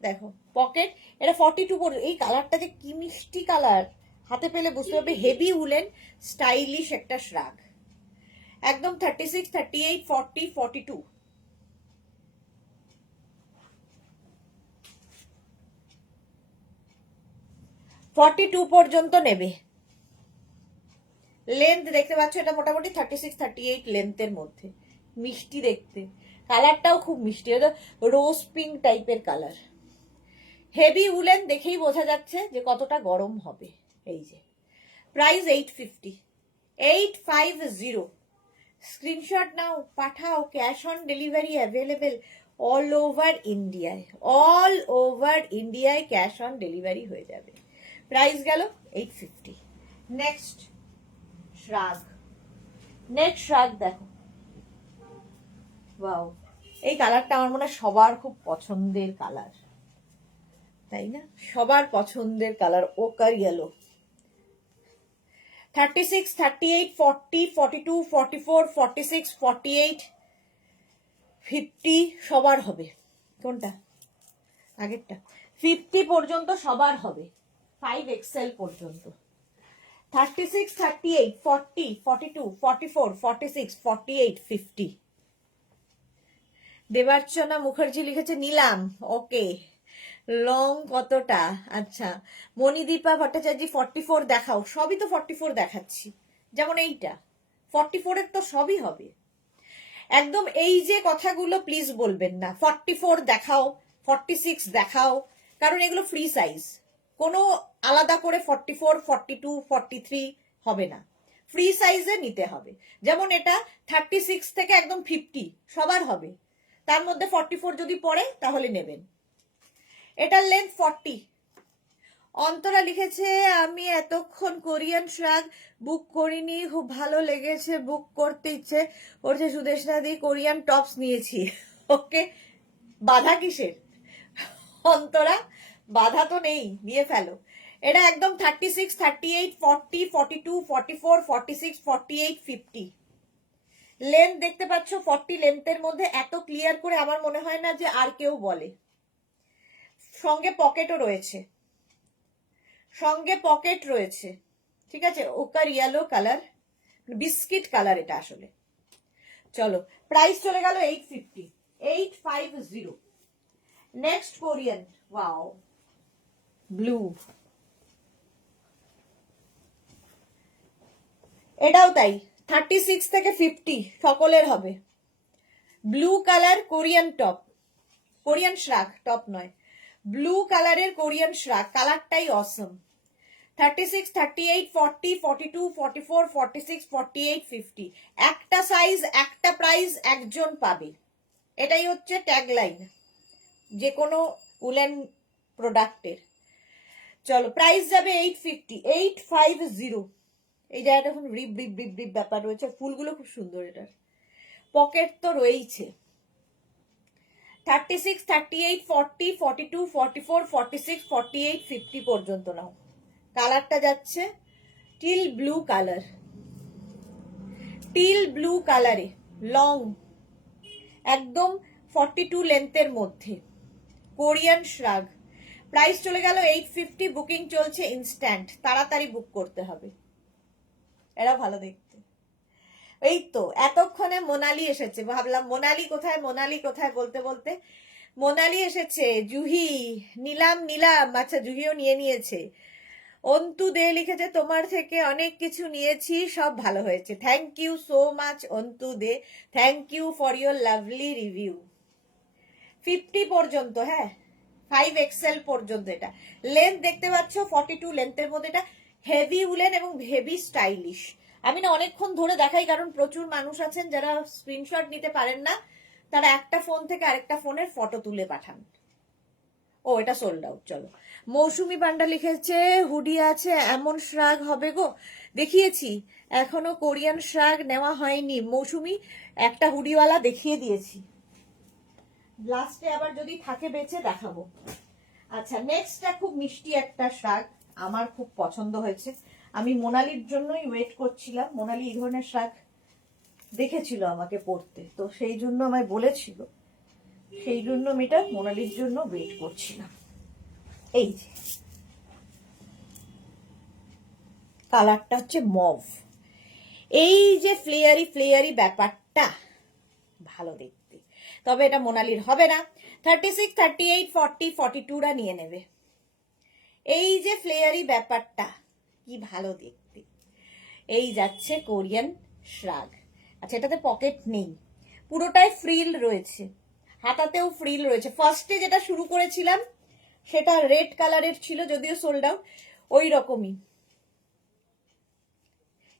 দেখো পকেট, এটা 42 পর্যন্ত। এই কালারটা যে কি মিষ্টি কালার, হাতে পেলে বুঝতে পারবে, হেভি উলেন, স্টাইলিশ একটা শ্রাগ। একদম 36, 38, 40, 42। 42 পর্যন্ত নেবে। লেন্থ দেখতে পাচ্ছ এটা মোটামুটি 36, 38 লেন্থের মধ্যে, মিষ্টি দেখতে। কালারটাও খুব মিষ্টি, এটা রোজ পিঙ্ক টাইপের কালার। হেভি উলেন, দেখেই বোঝা যাচ্ছে যে কতটা গরম হবে। এই যে প্রাইস 850, 850। স্ক্রিনশট নাও, পাঠাও, cash on delivery available all over ইন্ডিয়ায়, অল ওভার ইন্ডিয়ায় ক্যাশ অন ডেলিভারি হয়ে যাবে। প্রাইস গেল 850, নেক্সট শ্রাগ, নেক্সট শ্রাগ দেখো, ওয়াও, এই কালারটা আমার মনে হয় সবার খুব পছন্দের কালার, তাই না? সবার পছন্দের কালার, ওকার ইয়েলো। 36, 38, 40, 42, 44, 46, 48, 50 সবার হবে। কোনটা? আগেরটা। 50 পর্যন্ত সবার হবে, 5XL পর্যন্ত। 36, 38, 40, 42, 44, 46, 48, 50। দেবার্চনা মুখার্জি লিখেছে নিলাম, ওকে। লং কতটা? আচ্ছা, মণিদীপা ভট্টাচার্য 44 দেখাও, সবই তো 44 দেখাচ্ছি, যেমন এইটা 44 এর তো সবই হবে একদম। এই যে কথাগুলো প্লিজ বলবেন না, 44 দেখাও, 46 দেখাও, কারণ এগুলো ফ্রি সাইজ, কোনো আলাদা করে 44, 42, 43 হবে না, ফ্রি সাইজে নিতে হবে। যেমন এটা 36 থেকে একদম 50 সবার হবে, তার মধ্যে 44 যদি পড়ে তাহলে নেবেন। এটার লেন্থ 40। অন্তরা লিখেছে আমি এতক্ষণ কোরিয়ান শ্রাগ বুক করিনি, খুব ভালো লেগেছে, বুক করতে ইচ্ছে করছে। সুদেশনা দি কোরিয়ান টপস নিয়েছি, ওকে। বাধা কিসের অন্তরা? বাধা তো নেই, নিয়ে ফেলো। এটা একদম 36, 38, 40, 42, 44, 46, 48, 50 লেন্থ দেখতে পাচ্ছ। 40 লেন্থের মধ্যে এত ক্লিয়ার করে আমার মনে হয় না যে আর কেউ বলে। সঙ্গে পকেটও রয়েছে, সঙ্গে পকেট রয়েছে, ঠিক আছে। ওকার ইয়েলো কালার, বিস্কিট কালার এটা আসলে। চলো, প্রাইস চলে গেল 850, 850। Next Korean, wow, blue. এটাও তাই, 36 থেকে 50 সকলের হবে। Blue colour Korean top, Korean শ্রাগ top নয়, ব্লু কালারের কোরিয়ান শ্রাগ, কালারটাই অসম। 36, 38, 40, 42, 44, 46, 48, 50 একটা সাইজ, একটা প্রাইস, একজন পাবে। এটাই হচ্ছে ট্যাগলাইন যে কোনো উলেন প্রোডাক্টের। চলো, প্রাইস যাবে 850, 850। এই জায়গাটা এখন রিপ রিপ রিপ রিপ ব্যাপার রয়েছে, ফুলগুলো খুব সুন্দর, এটার পকেট তো রয়েছে। 36, 38, 40, 42, 44, 46, 48, 50 পর্যন্ত নাও। কালারটা যাচ্ছে teal blue colour, teal blue কালারে, লং, একদম 42 লেন্থের মধ্যে, কোরিয়ান শ্রাগ। প্রাইস চলে গেল 850, বুকিং চলছে ইনস্ট্যান্ট, তাড়াতাড়ি বুক করতে হবে। এরা ভালো দেখতে। এই তো এতক্ষণে মোনালি এসেছে, ভাবলাম মোনালি কোথায়, মোনালি কোথায় বলতে বলতে মোনালি এসেছে। জুহি, নিলাম নিলাম, আচ্ছা জুহিও নিয়ে নিয়েছে। অন্তু দে লিখেছে তোমার থেকে অনেক কিছু নিয়েছি, সব ভালো হয়েছে। Thank you so much Antu Dey, thank you for your lovely review. 50 পর্যন্ত, হ্যাঁ 5XL পর্যন্ত। এটা লেন্থ দেখতে পাচ্ছ 42 লেন্থের মধ্যে, এটা হেভি উলেন এবং হেভি স্টাইলিশ। আমি না অনেকক্ষণ ধরে দেখাই, কারণ প্রচুর মানুষ আছেন যারা স্ক্রিনশট নিতে পারেন না, তারা একটা ফোন থেকে আরেকটা ফোনের ফটো তুলে পাঠান। ও, এটা সোল্ড আউট। চলো, মৌসুমি পান্ডা লিখেছে হুডি আছে, এমন শ্রাগ হবে গো। দেখিয়েছি, এখনো কোরিয়ান শ্রাগ নেওয়া হয়নি মৌসুমি, একটা হুডিওয়ালা দেখিয়ে দিয়েছি, লাস্টে আবার যদি থাকে বেঁচে দেখাবো। আচ্ছা, নেক্সটটা খুব মিষ্টি একটা শ্রাগ, আমার খুব পছন্দ হয়েছে। আমি মোনালির জন্যই ওয়েট করছিলাম, মোনালি এই ধরনের শ্রাগ দেখেছিল আমাকে পড়তে, তো সেই জন্য আমায় বলেছিল, সেই জন্য আমি এটা মোনালির জন্য ওয়েট করছিলাম। এই যে কালারটা হচ্ছে মভ, এই যে ফ্লেয়ারি ফ্লেয়ারি ব্যাপারটা ভালো দেখতে, তবে এটা মোনালির হবে না। 36, 38, 40, 42রা নিয়ে নেবে। এই যে ফ্লেয়ারি ব্যাপারটা কি ভালো দেখতে, এই যাচ্ছে কোরিয়ান শ্রাগ। আচ্ছা, এটাতে পকেট নেই, পুরোটাই ফ্রিল রয়েছে, হাতাতেও ফ্রিল রয়েছে। ফার্স্টে যেটা শুরু করেছিলাম সেটা রেড কালারের ছিল, যদিও সোল্ড আউট, ওই রকমই।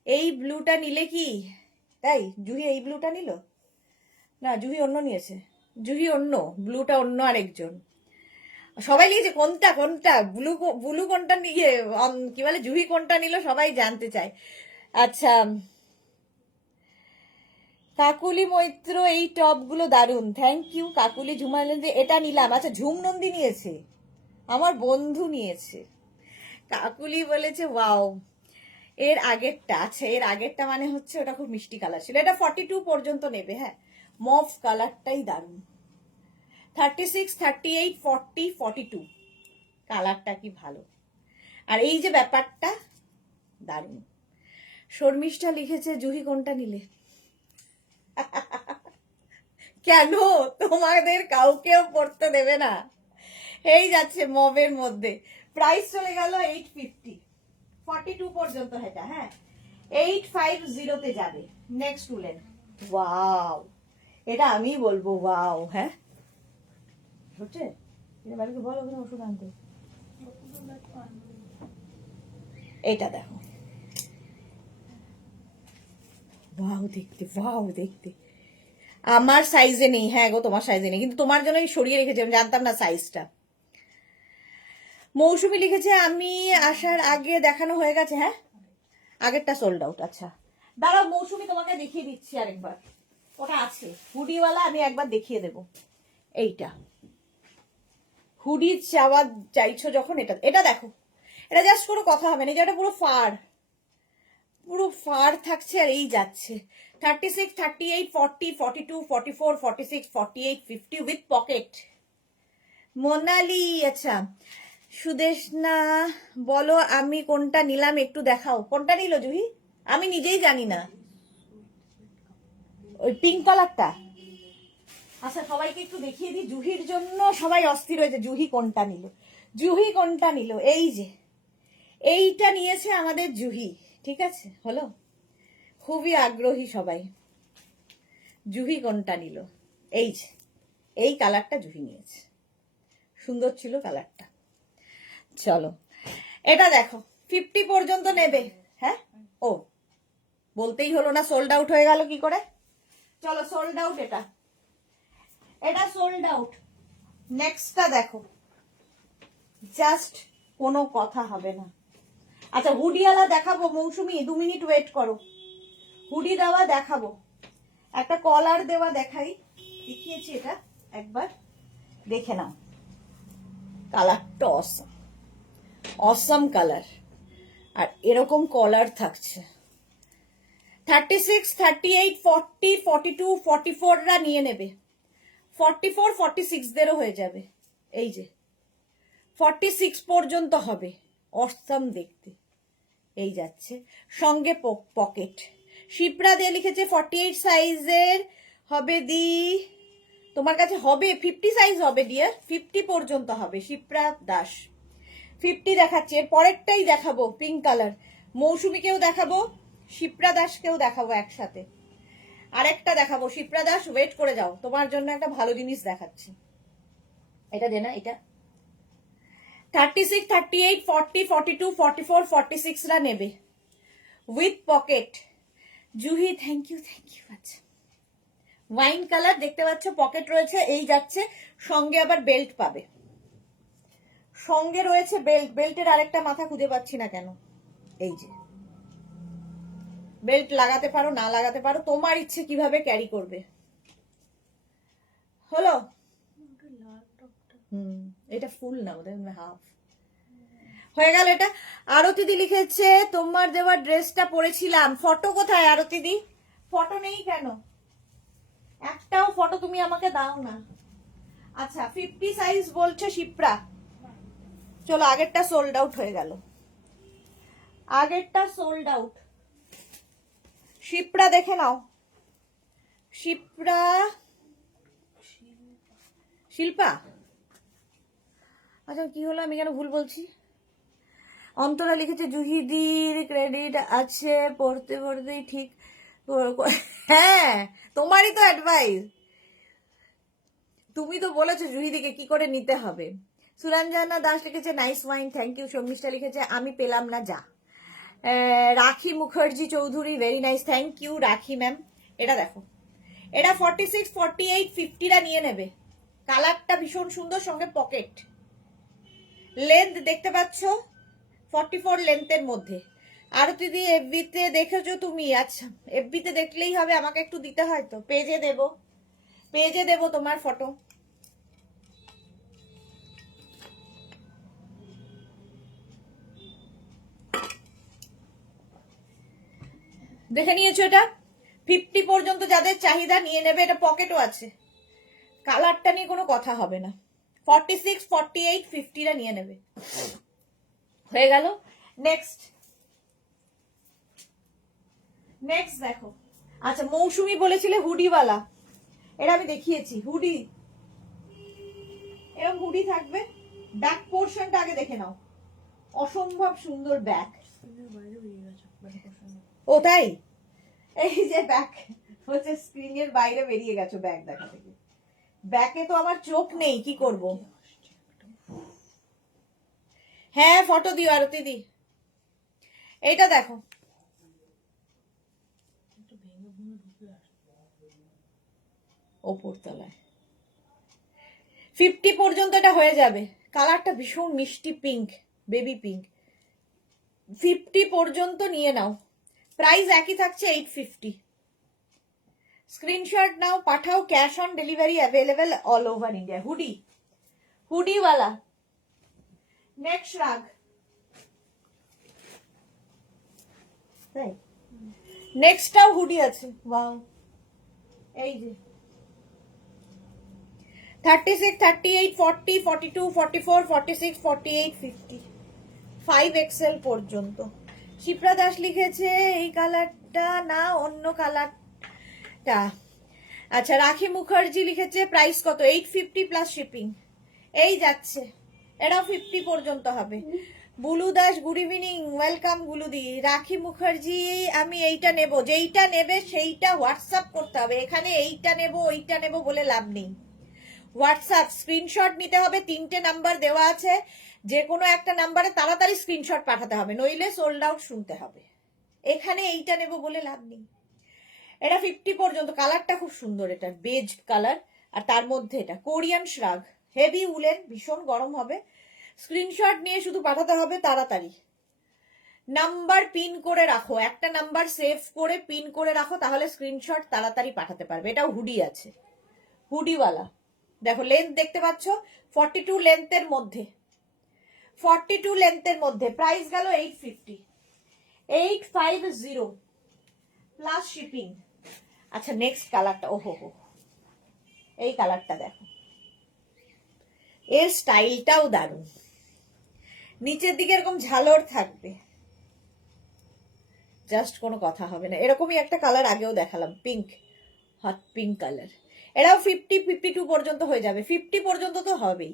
এই ব্লুটা নিলে কি, তাই জুহি এই ব্লুটা নিল না, জুহি অন্য নিয়েছে, জুহি অন্য, ব্লুটা অন্য আরেকজন। সবাই লিখেছে কোনটা কোনটা, ব্লু ব্লু কোনটা নিয়ে, কি বলে জুহি কোনটা নিল, সবাই জানতে চায়। আচ্ছা, কাকুলি মৈত্র এই টপগুলো দারুন, থ্যাংক ইউ কাকুলি। ঝুমানন্দি এটা নিলাম। আচ্ছা, ঝুমনন্দি নিয়েছে, আমার বন্ধু নিয়েছে। কাকুলি বলেছে ওয়াও। এর আগেরটা, আচ্ছা এর আগেরটা মানে হচ্ছে ওটা খুব মিষ্টি কালার ছিল, এটা 42 পর্যন্ত নেবে। হ্যাঁ, মভ কালারটাই দারুন। 36, 38, 40, 42 কালারটা কি ভালো। আর এই যে ব্যাপারটা দারুন। শর্মিষ্ঠা লিখেছে জুহি কোনটা নিলে? কেন তোমাদের কাউকেও পড়তে দেবে না? এই যাচ্ছে মবের মধ্যে, প্রাইস চলে গেল 850, 42 পর্যন্ত এটা। হ্যাঁ, 850 তে যাবে। নেক্সট উলেন, ওয়াও, এটা আমি বলবো ওয়াও। হ্যাঁ, হচ্ছে বাড়িতে বলো ওখানে ওষুধ আনতে। এটা দেখো, ওয়াও দেখতে, ওয়াও দেখতে। আমার সাইজে নেই, হ্যাঁ গো তোমার সাইজে নেই, কিন্তু তোমার জন্য আমি সরিয়ে রেখেছি, আমি জানতাম না সাইজটা। মৌসুমি লিখেছে আমি আসার আগে দেখানো হয়ে গেছে। হ্যাঁ, আগেরটা সোল্ড আউট। আচ্ছা দাঁড়াও মৌসুমি, তোমাকে দেখিয়ে দিচ্ছি আরেকবার, ওটা আছে হুডিওয়ালা, আমি একবার দেখিয়ে দেব। এইটা হুডি চাওয়া চাইছো যখন, এটা এটা দেখো, এটা জাস্ট কোনো কথা হবে না, এটা পুরো ফার, পুরো ফার থাকছে। আর এই যাচ্ছে 36, 38, 40, 42, 44, 46, 48, 50 উইথ পকেট। মোনালি, আচ্ছা সুদেশনা বলো আমি কোনটা নিলাম একটু দেখাও। কোনটা নিল জুহি? আমি নিজেই জানি না। ওই পিঙ্ক কালারটা। আচ্ছা সবাইকে একটু দেখিয়ে দিই, জুহির জন্য সবাই অস্থির হয়েছে, জুহি কোনটা নিল, জুহি কোনটা নিল। এই যে এইটা নিয়েছে আমাদের জুহি, ঠিক আছে হলো, খুবই আগ্রহী সবাই। জুহি কোনটা নিল? এই যে এই কালারটা জুহি নিয়েছে, সুন্দর ছিল কালারটা। চলো এটা দেখো, 50 পর্যন্ত নেবে। হ্যাঁ, ও বলতেই হলো না, সোল্ড আউট হয়ে গেল কি করে। চলো সোল্ড আউট, এটা এটা সোল্ড আউট। নেক্সটটা দেখো, জাস্ট কোনো কথা হবে না। আচ্ছা হুডিওয়ালা দেখাবো মৌসুমি, 2 মিনিট ওয়েট করো। হুডি দেওয়া দেখাবো, একটা কলার দেওয়া দেখাই, দেখিয়েছি এটা একবার, দেখে নাও। কালারটা অসম, অসম কালার। আর এরকম কলার থাকছে। 36, 38, 40, 42, 44 রা নিয়ে নেবে। 44, 46 দেরও হয়ে যাবে। এই যে 46 পর্যন্ত হবে, অসম দেখতে। এই যাচ্ছে সঙ্গে পকেট। শিপ্রা দিয়ে লিখেছে 48 সাইজের হবে দি, তোমার কাছে হবে 50 সাইজ হবে ডিয়ার, 50 পর্যন্ত হবে। শিপ্রা দাস 50 দেখাচ্ছে। এর পরেরটাই দেখাবো পিঙ্ক কালার, মৌসুমীকেও দেখাবো, শিপ্রা দাসকেও দেখাবো একসাথে। আরেকটা দেখাবো, শিপ্রা দাস ওয়েট করে যাও, তোমার জন্য একটা ভালো জিনিস দেখাচ্ছি। এটা দে না, এটা 36, 38, 40, 42, 44, 46 রা নেবে with pocket. Juhi thank you, thank you. আচ্ছা ওয়াইন কালার দেখতে পাচ্ছ, পকেট রয়েছে। এই যাচ্ছে সঙ্গে আবার বেল্ট পাবে, সঙ্গে রয়েছে বেল্ট। বেল্টের আরেকটা মাথা খুঁজে পাচ্ছি না কেন। এই যে বেল্ট লাগাতে পারো, না লাগাতে পারো, তোমার ইচ্ছে কিভাবে ক্যারি করবে। হলো, এটা ফুল না ওদের হাফ হয়ে গেল। এটা আরতিদি লিখেছে তোমার দেওয়া ড্রেসটা পরেছিলাম, ফটো কোথায় আরতিদি? ফটো নেই কেন? একটাও ফটো তুমি আমাকে দাও না। আচ্ছা 50 সাইজ বলছে শিপ্রা। চলো আগেরটা সোল্ড আউট হয়ে গেল, আগেরটা সোল্ড আউট। শিপ্রা দেখে নাও, শিপ্রা, শিল্পা। আচ্ছা কি হলো, আমি কেন ভুল বলছি? অন্তরা লিখেছে জুহিদির ক্রেডিট আছে, পড়তে পড়তেই ঠিক। হ্যাঁ তোমারই তো অ্যাডভাইস, তুমি তো বলেছো জুহিদিকে কি করে নিতে হবে। সুরঞ্জনা দাস লিখেছে nice wine, thank you. Sharmistha লিখেছে আমি পেলাম না যা। Rakhi Mukherjee Chowdhury very nice, thank you Rakhi ma'am. এটা দেখো, এটা 46, 48, 50 রা নিয়ে নেবে। কালারটা ভীষণ সুন্দর, সঙ্গে পকেট। লেন্থ দেখতে পাচ্ছ 44 লেন্থের মধ্যে। আর দিদি এফবিতে দেখেছো তুমি? আচ্ছা, এফবিতে দেখলেই হবে, আমাকে একটু দিতে হয় তো, পেজে দেবো তোমার ফটো। দেখে নিয়েছো? এটা 50 পর্যন্ত যাদের চাহিদা নিয়ে নেবে। এটা পকেটও আছে, কালারটা নিয়ে কোনো কথা হবে না। 46, 48, 50টা নিয়ে নেবে। হয়ে গেল। নেক্সট দেখো। আচ্ছা, মৌসুমি বলেছিলে হুডিওয়ালা, এটা আমি দেখিয়েছি। হুডি, এরকম হুডি থাকবে। ব্যাক পোর্শনটা আগে দেখে নাও, অসম্ভব সুন্দর ব্যাক। ও তাই? এই যে ব্যাক হচ্ছে স্ক্রিনের বাইরে বেরিয়ে গেছো ব্যাক দেখা থেকে। ব্যাকে তো আমার চোখ নেই, কি করব? হ্যাঁ, ফটো দিও আরতি দি। এইটা দেখো, ওপর তলায় 50 পর্যন্ত এটা হয়ে যাবে। কালারটা ভীষণ মিষ্টি পিঙ্ক, বেবি পিঙ্ক। 50 পর্যন্ত নিয়ে নাও। প্রাইস একই থাকছে 850। স্ক্রিনশট নাও, পাঠাও। Cash on delivery available all over India. হুডিওয়ালা। নেক্সট রাগ, তাই নেক্সটটাও হুডি আছে। ওয়াও, এই যে 36, 38, 40, 42, 44, 46, 48, 50, 5XL পর্যন্ত। শিপ্রা দাস লিখেছে এই কালারটা না অন্য কালারটা। আচ্ছা, রাখি মুখার্জি লিখেছে প্রাইস কত? 850 প্লাস শিপিং। এই যাচ্ছে, এটাও 50 পর্যন্ত হবে। Bulu Das, good evening, welcome গুলুদি। রাখি মুখার্জি, আমি এইটা নেব, যেইটা নেবে সেইটা হোয়াটসঅ্যাপ করতে হবে। এখানে এইটা নেব ওইটা নেব বলে লাভ নেই। হোয়াটসঅ্যাপ স্ক্রিনশট নিতে হবে। 3টে নাম্বার দেওয়া আছে, যে কোনো একটা নাম্বারে তাড়াতাড়ি স্ক্রিনশট পাঠাতে হবে, নইলে সোল্ড আউট শুনতে হবে। এখানে এইটা নেব বলে লাভ নেই। এটা 50 পর্যন্ত। কালারটা খুব সুন্দর, এটা বেজ কালার, আর তার মধ্যে এটা কোরিয়ান শ্রাগ, হেভি উলেন, ভীষণ গরম হবে। স্ক্রিনশট নিয়ে শুধু পাঠাতে হবে তাড়াতাড়ি। নাম্বার পিন করে রাখো, একটা নাম্বার সেভ করে পিন করে রাখো, তাহলে স্ক্রিনশট তাড়াতাড়ি পাঠাতে পারবে। এটাও হুডি আছে, হুডিওয়ালা। দেখো লেন্থ দেখতে পাচ্ছ, 42 লেন্থের মধ্যে, 42 লেন্থের মধ্যে। প্রাইস গেল 850, 850 প্লাস শিপিং। আচ্ছা, নেক্সট কালারটা, ওহো হো, এই কালারটা দেখো, এর স্টাইলটাও দারুণ। নিচের দিকে এরকম ঝালর থাকবে, জাস্ট কোনো কথা হবে না। এরকমই একটা কালার আগেও দেখালাম, পিঙ্ক, হট পিঙ্ক কালার। এটাও 50, 52 পর্যন্ত হয়ে যাবে। 50 পর্যন্ত তো হবেই।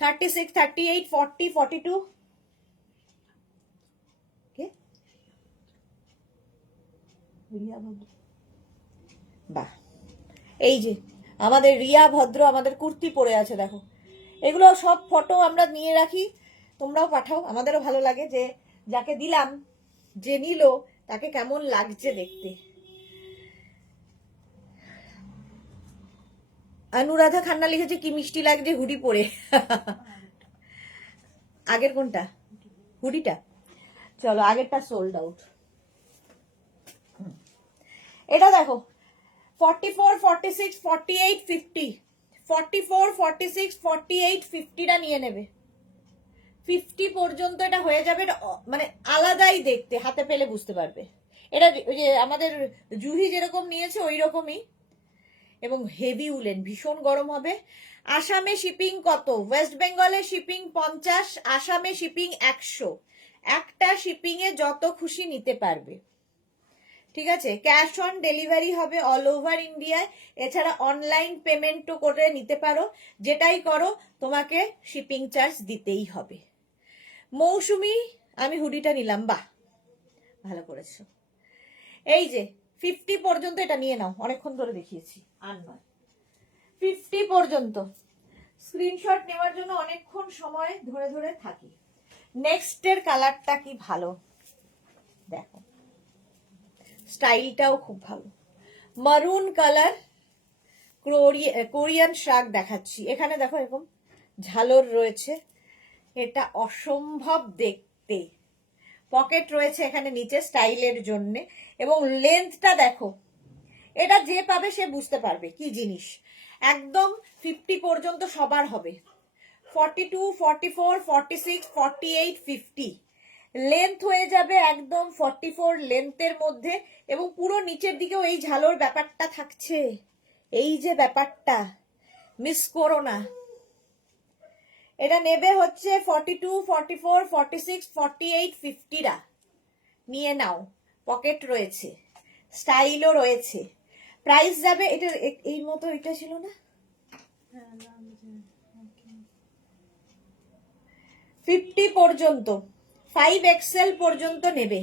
36, 38, 40, 42। বাহ, এই যে আমাদের রিয়া ভদ্র আমাদের কুর্তি পরে আছে, দেখো। এগুলো সব ফটো আমরা নিয়ে রাখি, তোমরাও পাঠাও, আমাদেরও ভালো লাগে যে যাকে দিলাম, যে নিল, তাকে কেমন লাগছে দেখতে। অনুরাধা খান্না লিখেছে কি মিষ্টি লাগছে হুডি পরে। আগের কোনটা? হুডিটা। চলো, আগেরটা সোল্ড আউট। এটা দেখো 44, 46, 48, 50, 44, 46, 48, 50টা নিয়ে নেবে। 50 পর্যন্ত এটা হয়ে যাবে। মানে আলাদাই দেখতে, হাতে পেলে বুঝতে পারবে। এটা ওই যে আমাদের জুহি যেরকম নিয়েছে ওই রকমই, এবং হেভি উলেন, ভীষণ গরম হবে। আসামে শিপিং কত? ওয়েস্ট বেঙ্গলে শিপিং 50, আসামে শিপিং 100। একটা শিপিং এ যত খুশি নিতে পারবে, ঠিক আছে। ক্যাশ অন ডেলিভারি হবে অল ওভার ইন্ডিয়ায়। এছাড়া অনলাইন পেমেন্টও করে নিতে পারো, যেটাই করো তোমাকে শিপিং চার্জ দিতেই হবে। মৌসুমি, আমি হুডিটা নিলাম, বাহ ভালো করেছো। এই যে 50 পর্যন্ত এটা নিয়ে নাও, অনেকক্ষণ ধরে দেখিয়েছি, আর নয়। 50 পর্যন্ত স্ক্রিনশট নেওয়ার জন্য অনেকক্ষণ সময় ধরে ধরে থাকি। নেক্সটের কালারটা কি ভালো দেখো, স্টাইলটাও খুব ভালো। মারুন কালার, কোরিয়ান শাক দেখাচ্ছি। এখানে দেখো এরকম ঝালর রয়েছে, এটা অসম্ভব দেখতে। পকেট রয়েছে এখানে নিচে স্টাইলের জন্য, এবং লেন্থটা দেখো, এটা যে পাবে সে বুঝতে পারবে কি জিনিস। একদম 50 পর্যন্ত সবার হবে, 42, 44, 46, 48, 50 লেন্থ হয়ে যাবে একদম 44 লেন্থের মধ্যে, এবং পুরো নিচের দিকেও এই ঝালোর ব্যাপারটা থাকছে। এই যে ব্যাপারটা মিস করো না। এটা নেবে হচ্ছে 42, 44, 46, 48, 50রা নিয়ে নাও। পকেট রয়েছে, স্টাইলও রয়েছে। প্রাইস যাবে এটা এই মতো, এটা ছিল না 50 পর্যন্ত, 5XL পর্যন্ত নেবে।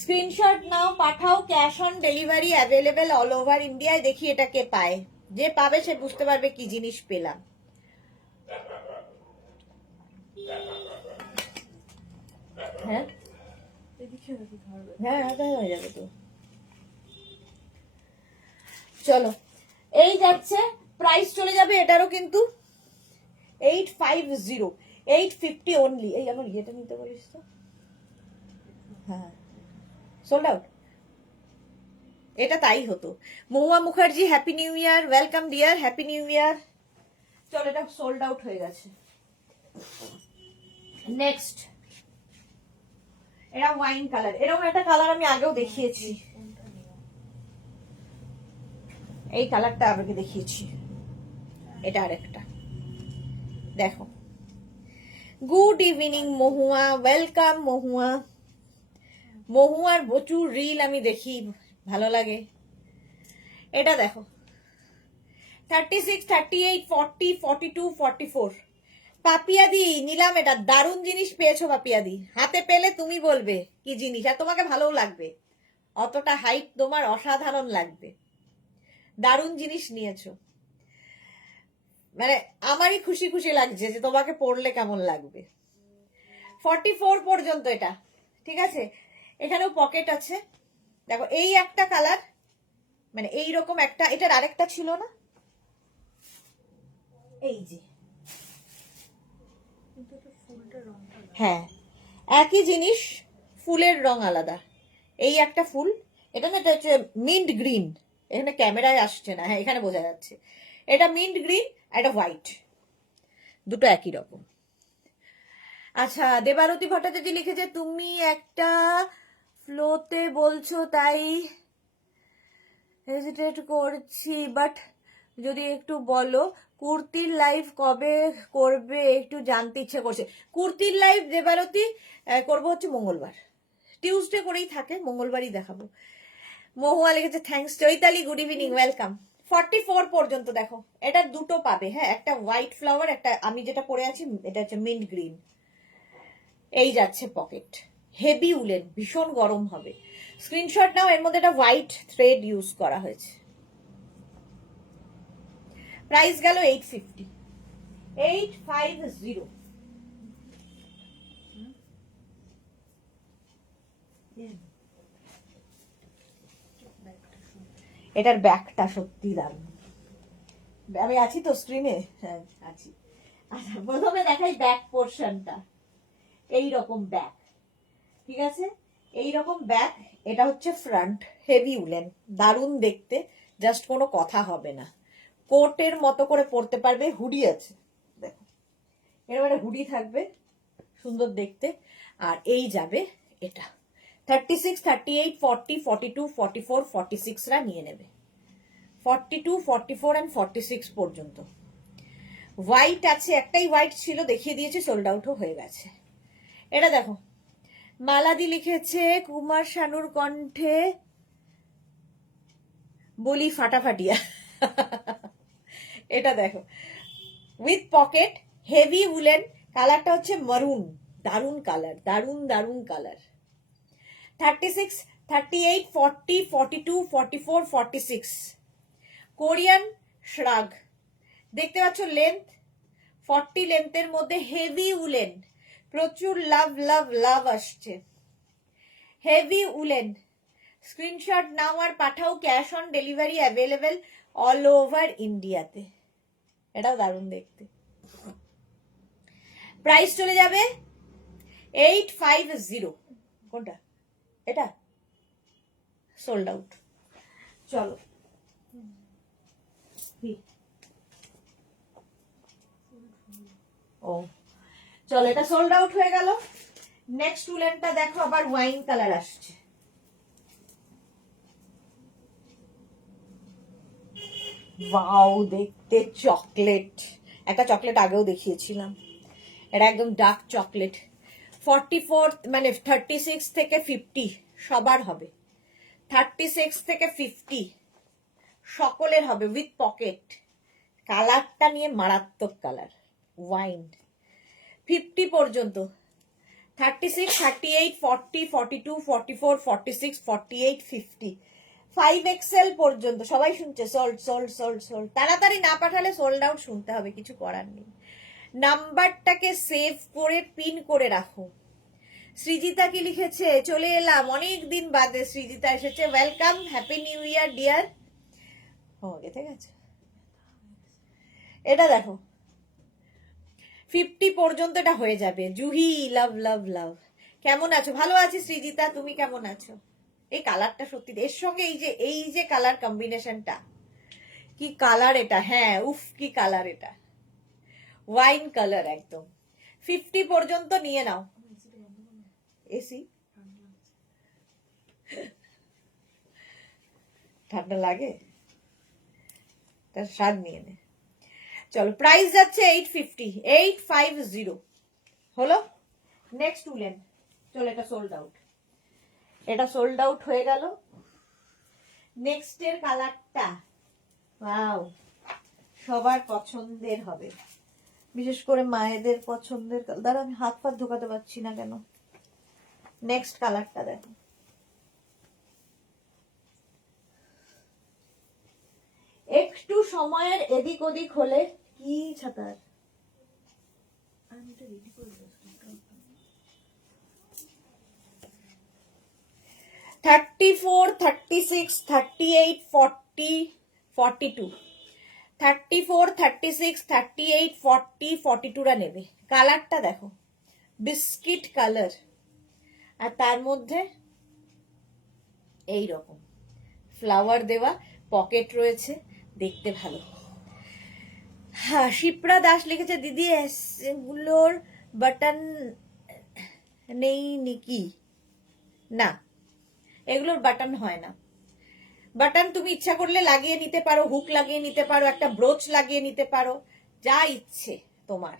স্ক্রিনশট নাও, পাঠাও, cash on delivery available all over ইন্ডিয়ায়। দেখি এটা কে পায়, যে পাবে সে বুঝতে পারবে কি জিনিস পেলাম। হ্যাঁ হ্যাঁ হয়ে যাবে তো। চলো, এই যাচ্ছে, প্রাইস চলে যাবে এটারও কিন্তু 850, 850 অনলি। এই আমার ইয়েটা নিতে বলিস তো। হ্যাঁ, সোল্ড আউট। এটা তাই হতো। Mahua Mukherjee, happy new year. Welcome dear, happy new year. চলো, এটা সোল্ড আউট হয়ে গেছে। নেক্সট, এটা ওয়াইন কালার। এরকম একটা কালার আমি আগেও দেখিয়েছি, এই কালারটা আগে দেখিয়েছি। এটা আরেকটা দেখো। গুড ইভিনিং মহুয়া, ওয়েলকাম মহুয়া। মহুয়ার প্রচুর রিল আমি দেখি, ভালো লাগে। এটা দেখো 36, 38, 40, 42, 44। পাপিয়াদি নিলাম, এটা দারুণ জিনিস পেয়েছো পাপিয়াদি। হাতে পেলে তুমি বলবে কি জিনিস, আর তোমাকে ভালোও লাগবে। অতটা হাইট তোমার অসাধারণ লাগবে। দারুণ জিনিস নিয়েছো, মানে আমারই খুশি খুশি লাগছে যে তোমাকে পড়লে কেমন লাগবে। 44 পর্যন্ত এটা, ঠিক আছে। এখানেও পকেট আছে, দেখো এই একটা কালার, মানে এইরকম একটা। এটার আরেকটা ছিল না, এই যে। হ্যাঁ, একই জিনিস, ফুলের রং আলাদা। এই একটা ফুল, এটা না, এটা হচ্ছে মিন্ট গ্রিন। এখানে ক্যামেরায় আসছে না, হ্যাঁ এখানে বোঝা যাচ্ছে। এটা মিন্ট গ্রিন, এটা হোয়াইট, দুটো একই রকম। আচ্ছা, দেবারতী ভট্টাচার্য লিখেছে তুমি একটা ফ্লোতে বলছো তাই হেজিটেট করছি, বাট যদি একটু বলো কুর্তির লাইভ কবে করবে, একটু জানতে ইচ্ছে করছে। কুর্তির লাইভ দেবারতী করবো হচ্ছে মঙ্গলবার, টিউসডে করেই থাকে, মঙ্গলবারই দেখাবো। মহুয়া লিখেছে thanks. Chaitali good evening, welcome. 44 পর্যন্ত দেখো, এটা দুটো পাবে। হ্যাঁ, একটা হোয়াইট ফ্লাওয়ার, একটা আমি যেটা পরে আছি এটা হচ্ছে মিন্ট গ্রিন। এই যাচ্ছে পকেট, হেভি উলেন, ভীষণ গরম হবে। স্ক্রিনশট নাও, এর মধ্যে একটা হোয়াইট থ্রেড ইউজ করা হয়েছে। প্রাইস গেল 850, 850। এটার ব্যাকটা সত্যি দারুণ। আমি আছি তো স্ক্রিনে, হ্যাঁ আছি। আচ্ছা, প্রথমে দেখাই ব্যাক পোর্শনটা। এইরকম ব্যাক, ঠিক আছে, এইরকম ব্যাক। এটা হচ্ছে ফ্রন্ট, হেভি উলেন, দারুণ দেখতে, জাস্ট কোনো কথা হবে না। কোটের মতো করে পরতে পারবে। হুডি আছে, দেখো এরকম একটা হুডি থাকবে, সুন্দর দেখতে। আর এই যাবে এটা 36, 38, 40, 42, 44, 46রা নিয়ে নেবে। 42, 44 and 46 পর্যন্ত। হোয়াইট আছে, একটাই হোয়াইট ছিল, দেখিয়ে দিয়েছে, সোল্ড আউটও হয়ে গেছে। এটা দেখো, মালাদি লিখেছে কুমার শানুর কণ্ঠে বলি ফাটাফাটিয়া। এটা দেখো, উইথ পকেট, হেভি উলেন, কালারটা হচ্ছে মারুন, দারুন কালার, দারুন দারুন কালার। 36, 38, 40, 42, 44, 46 কোরিয়ান শ্রাগ। দেখতে পাচ্ছ লেন্থ 40 লেন্থের মধ্যে, হেভি উলেন, প্রচুর লাভ লাভ লাভ আসছে। হেভি উলেন, স্ক্রিনশট নাও আর পাঠাও, cash on delivery available all over ইন্ডিয়াতে। এটাও দারুণ দেখতে। প্রাইস চলে যাবে 850। কোনটা? এটা সোল্ড আউট। চলো ও চলো, এটা সোল্ড আউট হয়ে গেল। নেক্সট উলেনটা দেখো, আবার ওয়াইন কালার আসছে। ওয়াও, দেখতে চকলেট। একটা চকলেট আগেও দেখিয়েছিলাম, এটা একদম ডার্ক চকলেট। 44 মানে 36 থেকে 50 সবার হবে, 36 থেকে 50 সকলের হবে, উইথ পকেট। কালারটা নিয়ে মারাত্মক কালার, ওয়াইন। 50 পর্যন্ত, 36, 38, 40, 42, 44, 46, 48, 50, 5XL পর্যন্ত। সবাই শুনছে সোল্ড সোল্ড সোল্ড সোল্ড। তাড়াতাড়ি না পাঠালে সোল্ড আউট শুনতে হবে, কিছু করার নেই। নাম্বারটাকে সেভ করে পিন করে রাখো। সৃজিতা কি লিখেছে? চলে এলাম অনেক দিন বাদে, সৃজিতা এসেছে। Welcome, happy new year dear. ও গেছে গেছে। এটা দেখো 50 পর্যন্ত এটা হয়ে যাবে। জুহি, লাভ লাভ লাভ। কেমন আছো? ভালো আছি সৃজিতা, তুমি কেমন আছো? এই কালারটা সত্যি, এর সঙ্গে এই যে কালার কম্বিনেশনটা, কি কালার এটা! হ্যাঁ, উফ কি কালার এটা, ওয়াইন কালার একদম। 50 পর্যন্ত নিয়ে নাও। এসি ঠান্ডা লাগে, তার স্বাদ নিয়ে নে। চলো, প্রাইস যাচ্ছে 850, 850 হলো। নেক্সট উলেন, চলো, এটা সোল্ড আউট, এটা সোল্ড আউট হয়ে গেল। নেক্সট এর কালারটা ওয়াও, সবার পছন্দের হবে, বিশেষ করে মায়েদের পছন্দের। দাঁড়া, আমি হাত পা ঢোকাতে পারছি না কেন। নেক্সট কালারটা দেখো, একটু সময়ের এদিক ওদিক হলে কি ছাতার, 34, 36, 38, 40, 42, 34, 36, 38, 40, 42 রা নেবে। কালারটা দেখো, বিস্কিট কালার, আর তার মধ্যে এই রকম ফ্লাওয়ার দেওয়া, পকেট রয়েছে, দেখতে ভালো। হ্যাঁ, শিপ্রা দাস লিখেছে, দিদি এগুলোর বাটন নেই নাকি? না, এগুলোর বাটন হয় না। বাটন তুমি ইচ্ছা করলে লাগিয়ে নিতে পারো, হুক লাগিয়ে নিতে পারো, একটা ব্রোচ লাগিয়ে নিতে পারো, যা ইচ্ছে তোমার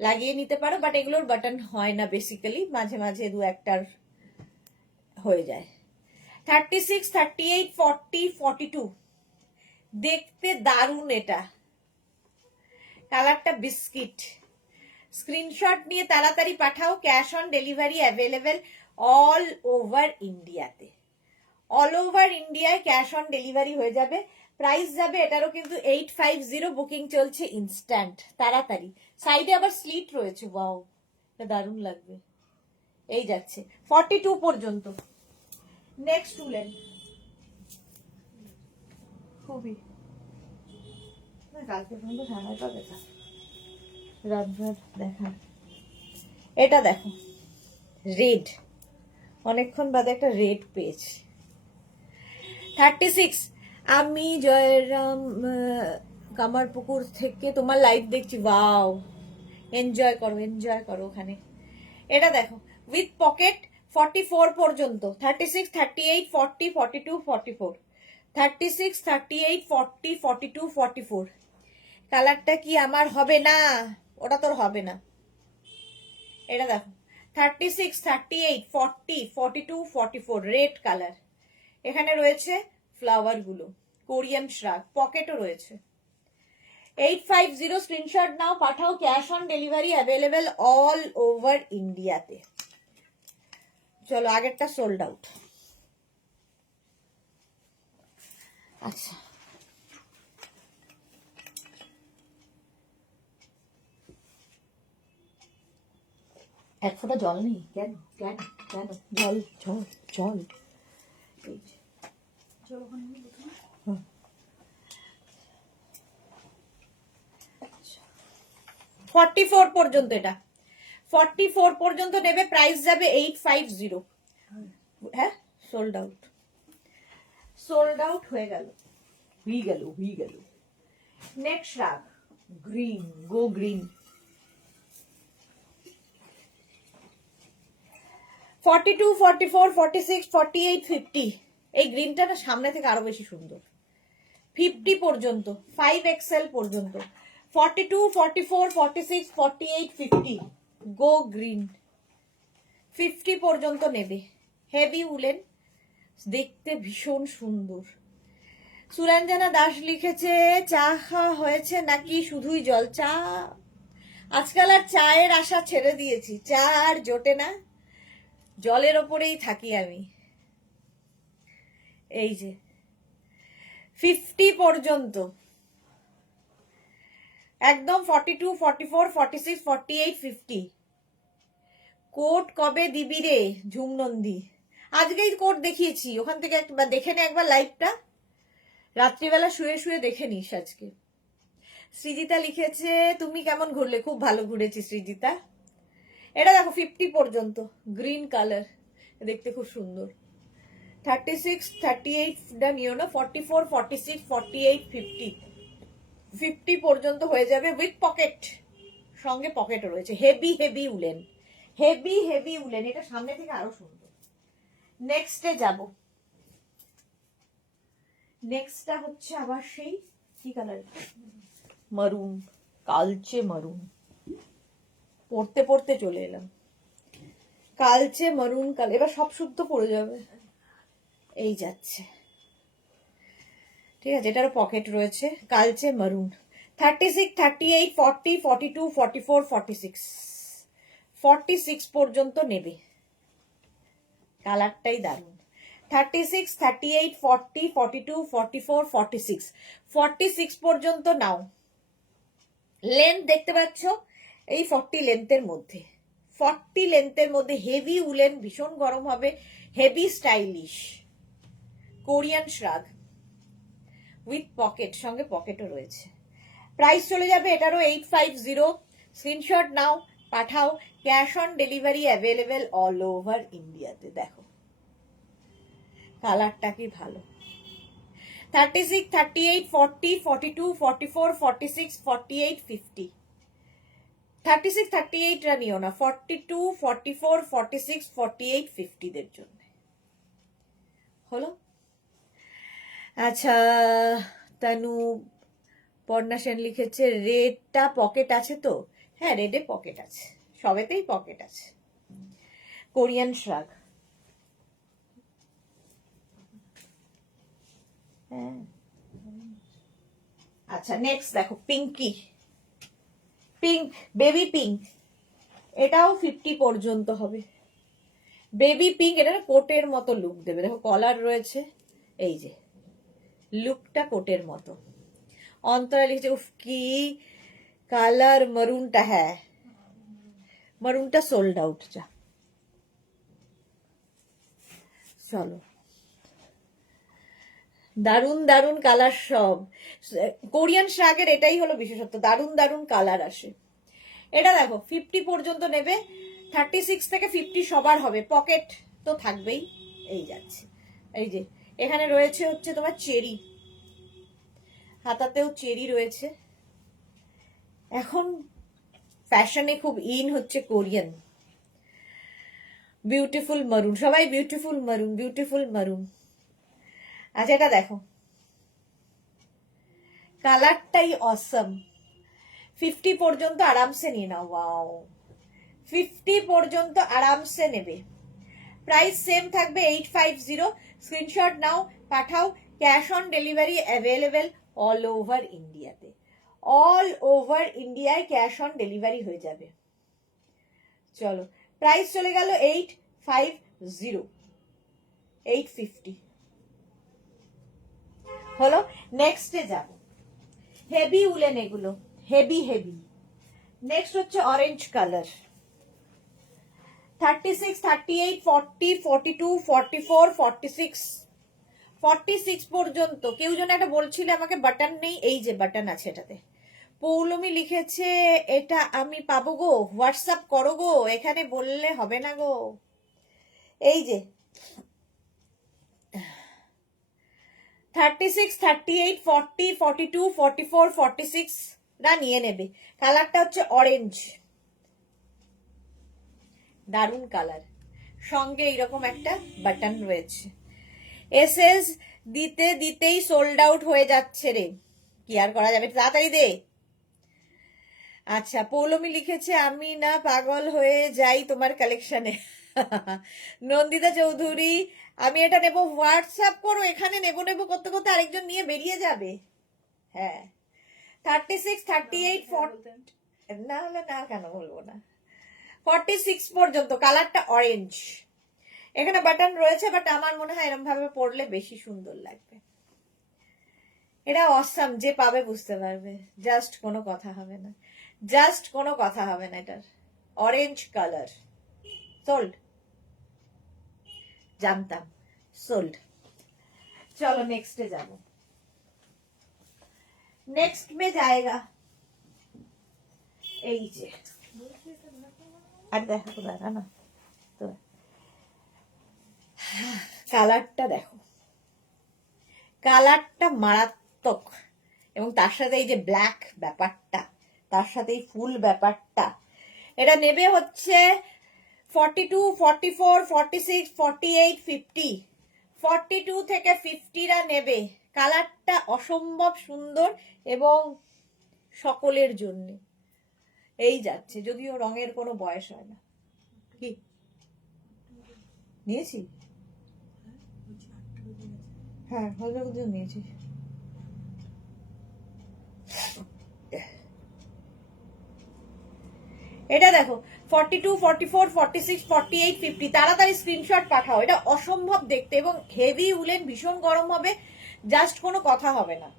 লাগিয়ে নিতে পারো, বাট এগুলোর বাটন হয় না বেসিক্যালি, মাঝে মাঝে দু একটার হয়ে যায়। 36, 38, 40, 42 দেখতে দারুণ। এটা কালারটা বিস্কিট। স্ক্রিনশট নিয়ে তাড়াতাড়ি পাঠাও। Cash on delivery available all over ইন্ডিয়াতে, অল ওভার ইন্ডিয়ায় ক্যাশ অন ডেলিভারি হয়ে যাবে। প্রাইস যাবে এটারও কিন্তু 850, বুকিং চলছে ইনস্ট্যান্ট, তাড়াতাড়ি। সাইডে আবার স্লিট রয়েছে, ওয়াও, এটা দারুণ লাগবে। এই যাচ্ছে 42 পর্যন্ত। নেক্সট উলেন, খুবই কালকে পর্যন্ত ঠান্ডা পাবে, রাত দেখা। এটা দেখো, রেড, অনেকক্ষণ বাদে একটা রেড পেয়েছি। 36, আমি জয়রাম কামারপুকুর থেকে তোমার লাইভ দেখছি। ওয়াও, এনজয় করো, এনজয় করো ওখানে। এটা দেখো, উইথ পকেট, 44 পর্যন্ত। 36, 38, 40, 42, 44, 36, 38, 40, 42, 44। কালারটা কি আমার হবে না? ওটা তোর হবে না। এটা দেখো, 36, 38, 40, 42, 44, রেড কালার। এখানে রয়েছে ফ্লাওয়ার গুলো, কোরিয়ান শ্রাগ, পকেটও রয়েছে। 850 স্ক্রিনশট নাও, পাঠাও। Cash on delivery available all over ইন্ডিয়াতে। চলো, আগেরটা সোল্ড আউট। আচ্ছা, এক ফোঁটা জল নেই কেন? কেন কেন? জল জল জল। 44 পর্যন্ত এটা। 44 পর্যন্ত নেবে, প্রাইস যাবে 850। হ্যাঁ, সোল্ড আউট, সোল্ড আউট হয়ে গেল। নেক্সট রাগ গ্রিন, গো গ্রিন। 42, 44, 46, 48, 50। এই গ্রিনটা না সামনে থেকে আরো বেশি সুন্দর। 50 পর্যন্ত, 5XL পর্যন্ত, 42, 44, 46, 48, 50, গো গ্রিন। 50 পর্যন্ত নেবে, হেভি উলেন, দেখতে ভীষণ সুন্দর। সুরঞ্জনা দাস লিখেছে, চা খাওয়া হয়েছে নাকি শুধুই জল? চা আজকাল আর চায়ের আশা ছেড়ে দিয়েছি, চা আর জোটে না, জলের ওপরেই থাকি আমি। এই যে 50 পর্যন্ত একদম, 42, 44, 46, 48, 50। কোট কবে দিবি রে ঝুমনন্দী? আজকেই কোট দেখিয়েছি, ওখান থেকে একবার দেখে নে, একবার লাইভটা রাত্রিবেলা শুয়ে শুয়ে দেখে নিস আজকে। সৃজিতা লিখেছে, তুমি কেমন ঘুরলে? খুব ভালো ঘুরেছি সৃজিতা। এটা দেখো 50 পর্যন্ত, গ্রিন কালার, দেখতে খুব সুন্দর। 36, 38 নিও না, 44, 46, 48, 50, 50 পর্যন্ত হয়ে যাবে উইথ পকেট, সঙ্গে পকেট রয়েছে। হেভি উলেন, হেভি উলেন, এটা সামনে থেকে আরো সুন্দর। নেক্সটে যাব, নেক্সটটা হচ্ছে আবার সেই কি কালার, মারুন, কালচে মারুন। পড়তে পড়তে চলে এলাম, কালচে মারুন কালার, এবার সব শুদ্ধ পড়ে যাবে। এই যাচ্ছে, ঠিক আছে, এটারও পকেট রয়েছে, কালচে মারুন। 36, 38, 40, 42, 44, 46, 46 পর্যন্ত নেবে, কালারটাই দারুন। 36, 38, 40, 42, 44, 46, 46 পর্যন্ত নাও। লেন্থ দেখতে পাচ্ছ, এই 40 লেন্থের মধ্যে, 40 লেন্থের মধ্যে হেভি উলেন, ভীষণ গরম হবে, heavy stylish Korean শ্রাগ with pocket, সঙ্গে পকেটও রয়েছে। প্রাইস চলে যাবে এটারও 850। স্ক্রিনশট নাও, পাঠাও, cash on delivery available all over ইন্ডিয়াতে। দেখো কালারটা কি ভালো। 36, 38, 40, 42, 44, 46, 48, 50, 36, 38 রা নিও না, 42, 44, 46, 48, 50 দের জন্য হলো। আচ্ছা, তানু পর্ণা সেন লিখেছে, রেডটা পকেট আছে তো? হ্যাঁ, রেডে পকেট আছে, সবেতেই পকেট আছে। কোরিয়ান শ্রাগ, হ্যাঁ। আচ্ছা, নেক্সট দেখো পিঙ্কি, পিঙ্ক, বেবি পিঙ্ক, এটাও 50 পর্যন্ত হবে। বেবি পিঙ্ক, এটা কোটের মতো লুক দেবে, দেখো কলার রয়েছে, এই যে লুকটা কোটের মতো। অন্তরা লিখছে, উফ কি কালার, মারুনটা, হ্যাঁ মারুনটা সোল্ড আউট। যা চলো, দারুন দারুন কালার সব। কোরিয়ান শ্রাগের এটাই হলো বিশেষত্ব, দারুন দারুন কালার আসে। এটা দেখো 50 পর্যন্ত নেবে, 36 থেকে 50 সবার হবে, পকেট তো থাকবেই। এই যাচ্ছে, এই যে এখানে রয়েছে হচ্ছে তোমার চেরি, হাতাতেও চেরি রয়েছে। এখন ফ্যাশনে খুব ইন হচ্ছে কোরিয়ান বিউটিফুল মারুন, সবাই বিউটিফুল মারুন, বিউটিফুল মারুন। আচ্ছা, এটা দেখো কালারটাই অসম। 50 পর্যন্ত আরামসে নিয়ে নাও, ওয়াও, 50 পর্যন্ত আরামসে নেবে। প্রাইস সেম থাকবে 850। স্ক্রিনশট নাও, পাঠাও, cash on delivery available all over ইন্ডিয়াতে, অল ওভার ইন্ডিয়ায় ক্যাশ অন ডেলিভারি হয়ে যাবে। চলো, প্রাইস চলে গেল 850, 850 হলো। নেক্সটে যাব, হেভি উলেন, এগুলো হেভি। নেক্সট হচ্ছে অরেঞ্জ কালার, 36, 38, 40, 42, 44, 46, 46 পর্যন্ত। কেউ যেন একটা বলছিল আমাকে বাটন নেই, এই যে বাটন আছে এটাতে, পৌলমী লিখেছে এটা আমি পাবো গো, হোয়াটসঅ্যাপ করো গো, এখানে বললে হবে না গো। এই যে 36, 38, 40, 42, 44, 46 রা নিয়ে নেবে। কালারটা হচ্ছে অরেঞ্জ, দারুন কালার, সঙ্গে এইরকম একটা বাটন রয়েছে। এসএস দিতে দিতেই সোল্ড আউট হয়ে যাচ্ছে রে, কি আর করা যাবে, তাড়াতাড়ি দে। আচ্ছা, পৌলমী লিখেছে আমি না পাগল হয়ে যাই তোমার কালেকশনে। নন্দিতা চৌধুরী আমি এটা নেব, হোয়াটসঅ্যাপ করো, এখানে নেবো নেবো করতে করতে আরেকজন নিয়ে বেরিয়ে যাবে। হ্যাঁ 36, 38, 40, না হলে না কেন বলবো না, 46 পর্যন্ত, কালারটা অরেঞ্জ, এখানে বাটন রয়েছে, বাট আমার মনে হয় এরকম ভাবে পরলে বেশি সুন্দর লাগবে। এটা অসাম, যে পাবে বুঝতে পারবে, জাস্ট কোনো কথা হবে না, জাস্ট কোনো কথা হবে না। এটার অরেঞ্জ কালার, সোল্ড, জানতাম সোল্ড। চলো নেক্সটে যাব, নেক্সট মে जाएगा। এই যে আর দেখো তো, দেখা না তো, কালারটা দেখো, কালারটা মারাত্মক, এবং তার সাথে এই যে ব্ল্যাক ব্যাপারটা, তার সাথে এই ফুল ব্যাপারটা। এটা নেবে হচ্ছে 42, 44, 46, 48, 50, 42 থেকে 50 রা নেবে। কালারটা অসম্ভব সুন্দর এবং সকলের জন্য এই যাচ্ছে, যদিও রঙের কোনো বয়স হয় না। কি নিয়েছি? হ্যাঁ হলদে নিয়েছি। এটা দেখো 42, 44, 46, 48, 50, তাড়াতাড়ি স্ক্রিনশট পাঠাও। এটা অসম্ভব দেখতে এবং হেভি উলেন, ভীষণ গরম হবে, জাস্ট কোনো কথা হবে না,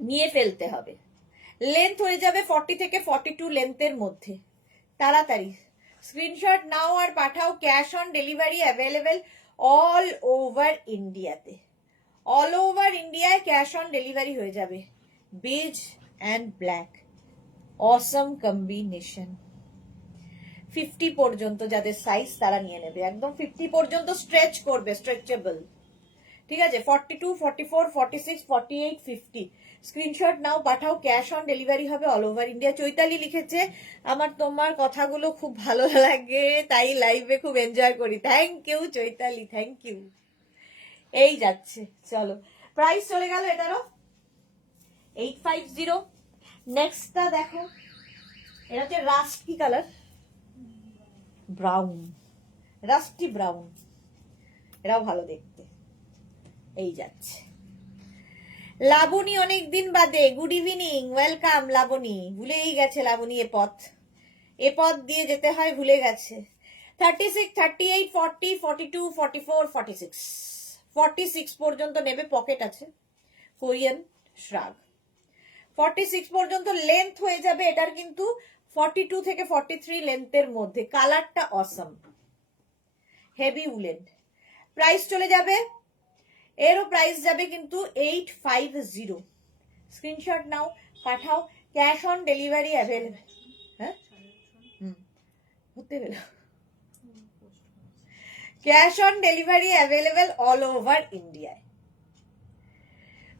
নিয়ে ফেলতে হবে। লেন্থ হয়ে যাবে 40 থেকে 42 লেন্থের মধ্যে। তাড়াতাড়ি স্ক্রিনশট নাও আর পাঠাও। Cash on delivery available all over ইন্ডিয়াতে, অল ওভার ইন্ডিয়ায় ক্যাশ অন ডেলিভারি হয়ে যাবে। Beige and black, awesome combination. 50 পর্যন্ত যাদের সাইজ তারা নিয়ে নেবে, একদম 50 পর্যন্ত স্ট্রেচ করবে, স্ট্রেচেবল। ঠিক আছে, 42, 44, 46, 48, 50 স্ক্রিনশট নাও পাঠাও, ক্যাশ অন ডেলিভারি হবে অল ওভার ইন্ডিয়া। চৈতালি লিখেছে আমার তোমার কথাগুলো খুব ভালো লাগে, তাই লাইভে খুব এনজয় করি। Thank you Chaitali, thank you. এই যাচ্ছে, চলো প্রাইস চলে গেল এটারও 850। নেক্সটটা দেখো, এটা হচ্ছে rusty colour, brown, rusty brown, এটাও ভালো দেখতে। এই যাচ্ছে লাবণী, অনেকদিন বাদে, গুড ইভিনিং, ওয়েলকাম লাবণী। ভুলেই গেছে লাবণী এ পথ দিয়ে যেতে হয়, ভুলে গেছে। 36, 38, 40, 42, 44, 46, 46 পর্যন্ত নেবে, পকেট আছে, কোরিয়ান শ্রাগ। 46 পর্যন্ত লেন্থ হয়ে যাবে এটার, কিন্তু 42 থেকে 43 লেন্থের মধ্যে। কালারটা অসম, হেভি উলেন। প্রাইস চলে যাবে, এরও প্রাইস যাবে কিন্তু 850। স্ক্রিনশট নাও পাঠাও, ক্যাশ অন ডেলিভারি অ্যাভেলেবেল। হ্যাঁ হতে গেল, cash on delivery available all over ইন্ডিয়ায়।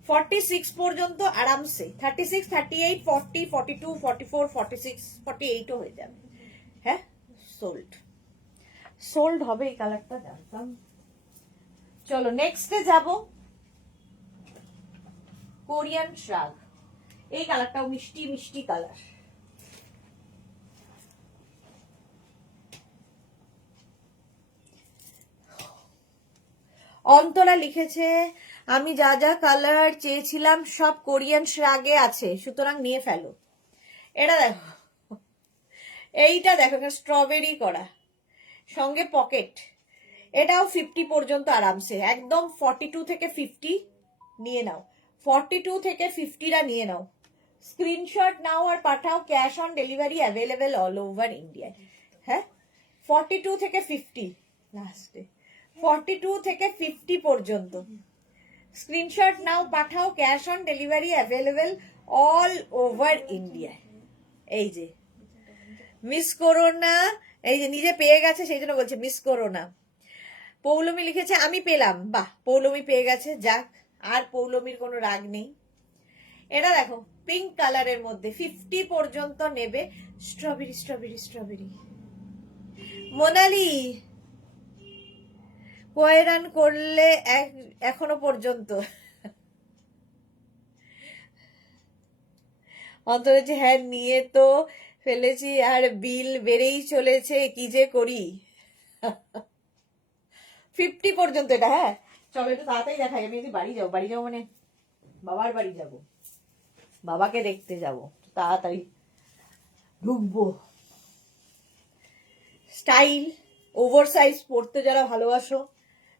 46 পর্যন্ত আরামসে, 36, 38, 40, 42, 44, 46, 48ও হয়ে যাবে। হ্যাঁ সোল্ড, সোল্ড হবে এই কালারটা, জানতাম। চলো নেক্সটে যাব, কোরিয়ান শ্রাগ। এই কালারটাও মিষ্টি মিষ্টি কালার। অন্তরা লিখেছে আমি যা যা কালার চেয়েছিলাম সব কোরিয়ান শ্রাগে আছে, সুতরাং নিয়ে ফেলো। এটা দেখো, এইটা দেখো, স্ট্রবেরি করা, সঙ্গে পকেট। এটাও 50 পর্যন্ত আরামসে, একদম 42 থেকে 50 নিয়ে নাও, 42 থেকে 50 রা নিয়ে নাও। স্ক্রিনশট নাও আর পাঠাও, cash on delivery available all over ইন্ডিয়ায়। হ্যাঁ 42 থেকে 50, লাস্টে 42 থেকে 50 পর্যন্ত স্ক্রিনশট নাও পাঠাও, cash on delivery available all over ইন্ডিয়ায়। এই যে মিস করো না, এই যে নিজে পেয়ে গেছে সেই জন্য বলছে মিস করো না। পৌলমী লিখেছে আমি পেলাম, বাহ পৌলমী পেয়ে গেছে, যাক আর পৌলমীর কোনো রাগ নেই। এটা দেখো পিঙ্ক কালারের মধ্যে 50 পর্যন্ত নেবে। Strawberry strawberry strawberry. মোনালি কয় রান করলে এখনো পর্যন্ত? অন্তর হচ্ছে হ্যাঁ নিয়ে তো ফেলেছি আর বিল বেড়েই চলেছে, কি যে করি। 50 পর্যন্ত এটা। হ্যাঁ চলো একটু তাড়াতাড়ি দেখাই। আমি যদি বাড়ি যাবো মানে বাবার বাড়ি যাব, বাবাকে দেখতে যাব, তাড়াতাড়ি ঢুকবো। স্টাইল ওভার সাইজ পরতে যারা ভালোবাসো,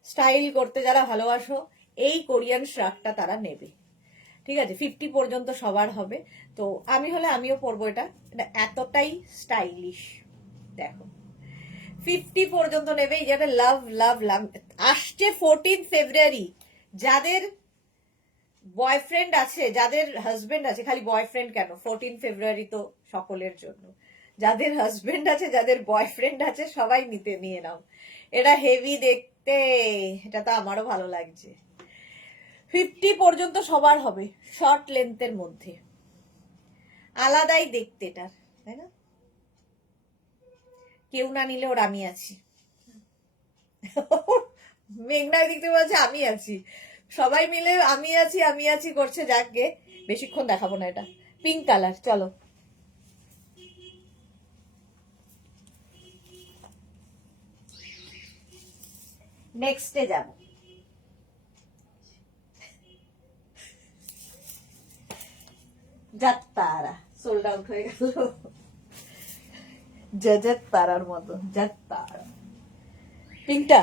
স্টাইল করতে যারা ভালোবাসো, এই কোরিয়ান শ্রাগটা তারা নেবে। ঠিক আছে 50 পর্যন্ত সবার হবে। তো আমি হলে আমিও পরবো এটা, এটা এতটাই স্টাইলিশ। দেখো 50 পর্যন্ত নেবে। এই যেটা লাভ লাভ লাভ আসছে 14 ফেব্রুয়ারি। যাদের বয়ফ্রেন্ড আছে, যাদের হাজবেন্ড আছে, খালি বয়ফ্রেন্ড কেন, 14 ফেব্রুয়ারি তো সকলের জন্য। যাদের হাজবেন্ড আছে, যাদের বয়ফ্রেন্ড আছে, সবাই নিয়ে নাও। এটা হেভি দেখতে, এটা তো আমারও ভালো লাগছে। 50 পর্যন্ত সবার হবে, শর্ট লেন্থের মধ্যে। আলাদাই দেখতে এটা, তাই না? কেউ না নিলে ওর আমি আছি। মেঘনা দেখতে বলছে আমি আছি, সবাই মিলে আমি আছি আমি আছি করছে। যাকে বেশিক্ষণ দেখাবো না। এটা পিঙ্ক কালার। চলো নেক্সটে যাব। যাত্তারা সোল্ড আউট হয়ে গেল, জাজাত তারার মতো যাত্তারা। পিঙ্কটা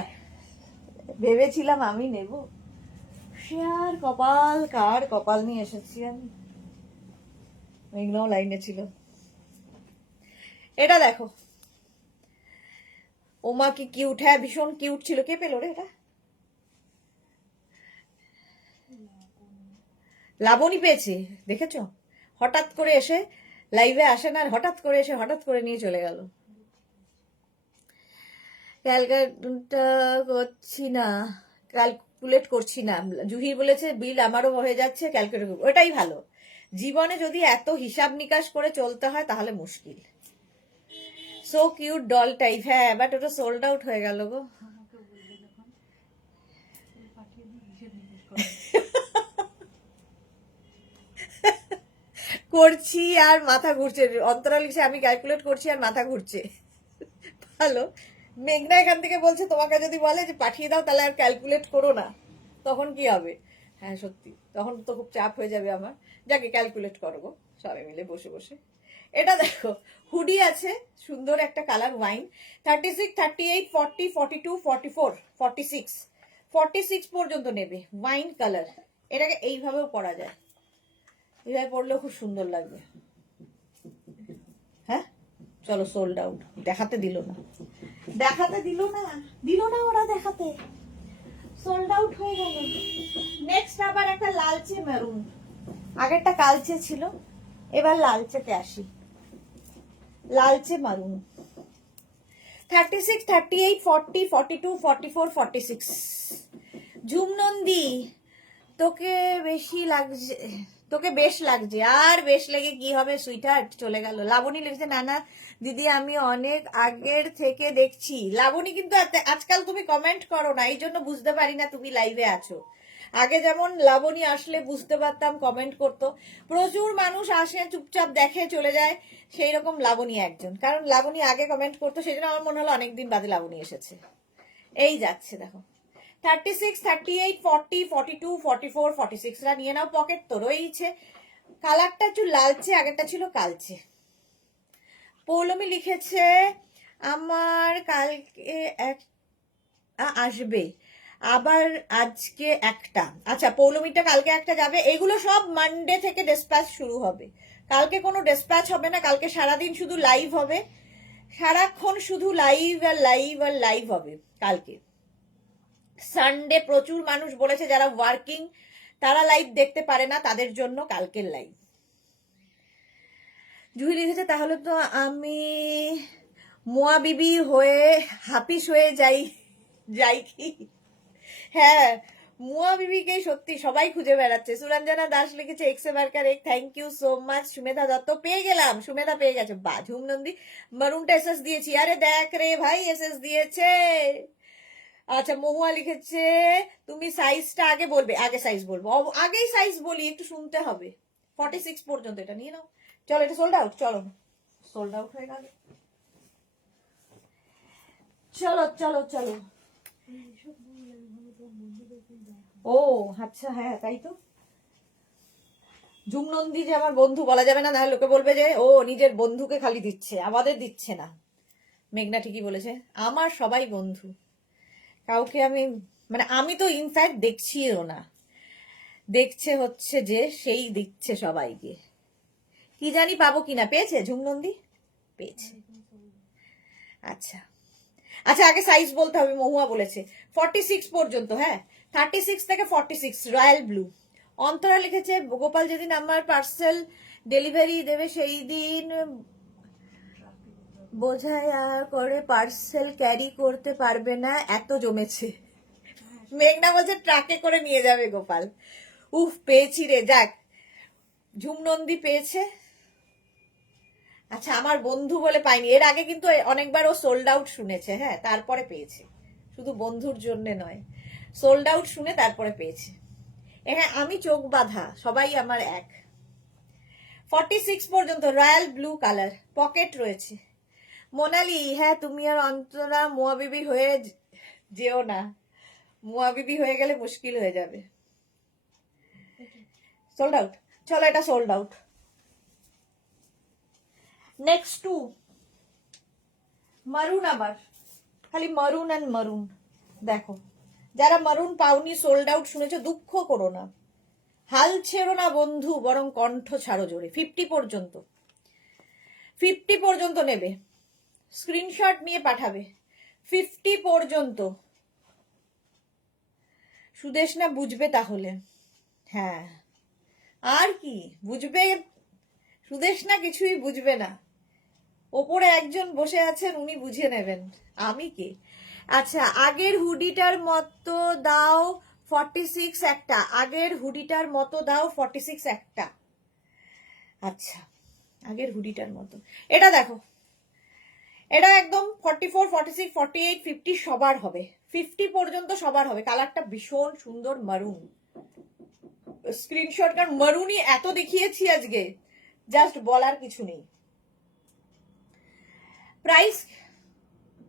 ভেবেছিলাম আমি নেব, সে আর কপাল, কার কপাল নিয়ে এসেছি আমি। মেঘনাও লাইনে ছিল। এটা দেখো ওমা কি কিউট, হ্যাঁ ভীষণ কিউট ছিল। কে পেলো রে এটা? লাবণী পেয়েছে, দেখেছ? হঠাৎ করে এসে লাইভে আসে না, হঠাৎ করে এসে হঠাৎ করে নিয়ে চলে গেল। ক্যালকুলেট করছি না। জুহি বলেছে বিল আমারও হয়ে যাচ্ছে, ক্যালকুলেট। ওটাই ভালো। জীবনে যদি এত হিসাব নিকাশ করে চলতে হয় তাহলে মুশকিল। So cute doll type. হ্যাঁ বাট ওটা সোল্ড আউট হয়ে গেল গো। করছি আর মাথা ঘুরছে। অন্তরা লিখছে আমি ক্যালকুলেট করছি আর মাথা ঘুরছে। ভালো। মেঘনা এখান থেকে বলছে তোমাকে যদি বলে যে পাঠিয়ে দাও তাহলে আর ক্যালকুলেট করো না, তখন কি হবে? হ্যাঁ সত্যি, তখন তো খুব চাপ হয়ে যাবে আমার। যাকে ক্যালকুলেট করবো সবাই মিলে বসে বসে। এটা দেখো হুডি আছে, সুন্দর একটা কালার ওয়াইন। 36, 38, 40, 42, 44, 46, 46 পর্যন্ত নেবে। Wine colour. এটাকে এইভাবেও পরা যায়, এইভাবে পরলেও খুব সুন্দর লাগবে। হ্যাঁ চলো সোল্ড আউট। দেখাতে দিল না, দেখাতে দিল না ওরা, দেখাতে। সোল্ড আউট হয়ে গেল। নেক্সট আবার একটা লালচে মেরুন। আগেরটা কালচে ছিল, এবার লালচেতে আসি। লালচে মারুন। 36, 38, 40, 42, 44, 46। ঝুমনন্দী তোকে বেশি লাগছে, তোকে বেশ লাগছে। আর বেশ লেগে কি হবে সুইটার, চলে গেল। লাবণী লিখছে নানা দিদি আমি অনেক আগের থেকে দেখছি। লাবণী কিন্তু আজকাল তুমি কমেন্ট করো না, এই জন্য বুঝতে পারি না তুমি লাইভে আছো। আগে যেমন লাবণী আসলে বুঝতে পারতাম, কমেন্ট করতো। প্রচুর মানুষ আসে চুপচাপ দেখে চলে যায়, সেই রকম লাবণী একজন। কারণ লাবণী আগে কমেন্ট করতো, সেই জন্য আমার মনে হলো অনেকদিন বাদে লাবণী এসেছে। এই যাচ্ছে দেখো 36, 38, 40, 42, 44, 46 রা নিয়ে নাও। পকেট তো রয়েছে। কালারটা একটু লালচে, আগেরটা ছিল কালচে। পৌলমী লিখেছে আমার কালকে এক আসবে, আবার আজকে একটা। আচ্ছা পৌলমীটা কালকে একটা যাবে। এগুলো সব মানডে থেকে ডেসপ্যাচ শুরু হবে। কালকে কোনো ডেসপ্যাচ হবে না, কালকে সারাদিন শুধু লাইভ হবে, সারাক্ষণ শুধু লাইভ আর লাইভ আর লাইভ হবে কালকে। সানডে প্রচুর মানুষ বলেছে যারা ওয়ার্কিং তারা লাইভ দেখতে পারে না, তাদের জন্য কালকের লাইভ। জুহি লিখেছে তাহলে তো আমি মোয়া বিবি হয়ে হাপিস হয়ে যাই যাই কি? হ্যাঁ, মুয়া বিবিকে সত্যি সবাই খুঁজে বেড়াচ্ছে। সুরঞ্জনা দাস লিখেছে এক্স এ বার্কার এক, thank you so much. Sumedha Dutta পেয়ে গেলাম, সুমেধা পেয়ে গেছে। বাঝুম নন্দী মারুনটা এসএস দিয়েছি। আরে দেখ রে ভাই এসএস দিয়েছে। আচ্ছা মহুয়া লিখেছে তুমি সাইজটা আগে বলবে। আগে সাইজ বলবো, আগেই সাইজ বলি, একটু শুনতে হবে। 46 পর্যন্ত এটা নিয়ে নাও। চলো এটা সোল্ড আউট, চলো সোল্ড আউট হয়ে গেল। চলো চলো চলো। ও আচ্ছা, হ্যাঁ তাই তো। ঝুমনন্দী যে আমার বন্ধু বলা যাবে না, নাহলে লোকে বলবে যে ও নিজের বন্ধুকে খালি দিচ্ছে, আমাদের দিচ্ছে না। মেঘনা ঠিকই বলেছে, আমার সবাই বন্ধু, কাউকে আমি মানে আমি তো ইনফ্যাক্ট দেখছিও না, দেখছে হচ্ছে যে সেই দিচ্ছে সবাইকে। কি জানি পাবো কিনা। পেয়েছে ঝুমনন্দী? পেয়েছে। আচ্ছা আচ্ছা, আগে সাইজ বলতে হবে। মহুয়া বলেছে 46 পর্যন্ত। হ্যাঁ 36 থেকে 46 রয়্যাল ব্লু। অন্তরা লিখেছে গোপাল যেদিন আমার পার্সেল ডেলিভারি দেবে সেই দিন বোঝাই আর করে পার্সেল ক্যারি করতে পারবে না, এত জমেছে। মেঘনা বলছে ট্রাকে করে নিয়ে যাবে গোপাল। উফ পেয়েছি রে, যাক ঝুমনন্দী পেয়েছে। আচ্ছা আমার বন্ধু বলে পাইনি, এর আগে কিন্তু অনেকবার ও সোল্ড আউট শুনেছে, হ্যাঁ তারপরে পেয়েছে, শুধু বন্ধুর জন্য নয়, সোল্ড আউট শুনে তারপরে পেয়েছে। হ্যাঁ আমি চোখ বাঁধা, সবাই আমার এক। 46 পর্যন্ত রয়্যাল ব্লু কালার, পকেট রয়েছে। মোনালি হ্যাঁ তুমি আর অন্তরা মোয়া বিবি হয়ে যেও না, মোয়া বিবি হয়ে গেলে মুশকিল হয়ে যাবে। সোল্ড আউট, চলো এটা সোল্ড আউট। নেক্সট টু মারুন, আবার খালি মারুন অ্যান্ড মারুন। দেখো যারা মারুন পাওনি, সোল্ড আউট শুনেছো, দুঃখ করো না, হাল ছেড়ো না বন্ধু, বরং কণ্ঠ ছাড়ো জোরে। 50 পর্যন্ত, 50 পর্যন্ত নেবে, স্ক্রিনশট নিয়ে পাঠাবে। 50 পর্যন্ত। সুদেশ না বুঝবে তাহলে? হ্যাঁ আর কি বুঝবে, সুদেশ না কিছুই বুঝবে না, ওপরে একজন বসে আছেন উনি বুঝে নেবেন, আমি কে। আচ্ছা আগের হুডিটার মতো দাও 46 একটা, আগের হুডিটার মতো দাও 46 একটা। আচ্ছা আগের হুডিটার মতো, এটা দেখো, এটা একদম 44 46 48 50 সবার হবে, 50 পর্যন্ত সবার হবে। কালারটা ভীষণ সুন্দর মারুন, স্ক্রিনশট, কারণ মারুনই এত দেখিয়েছি আজকে, জাস্ট বলার কিছু নেই। প্রাইস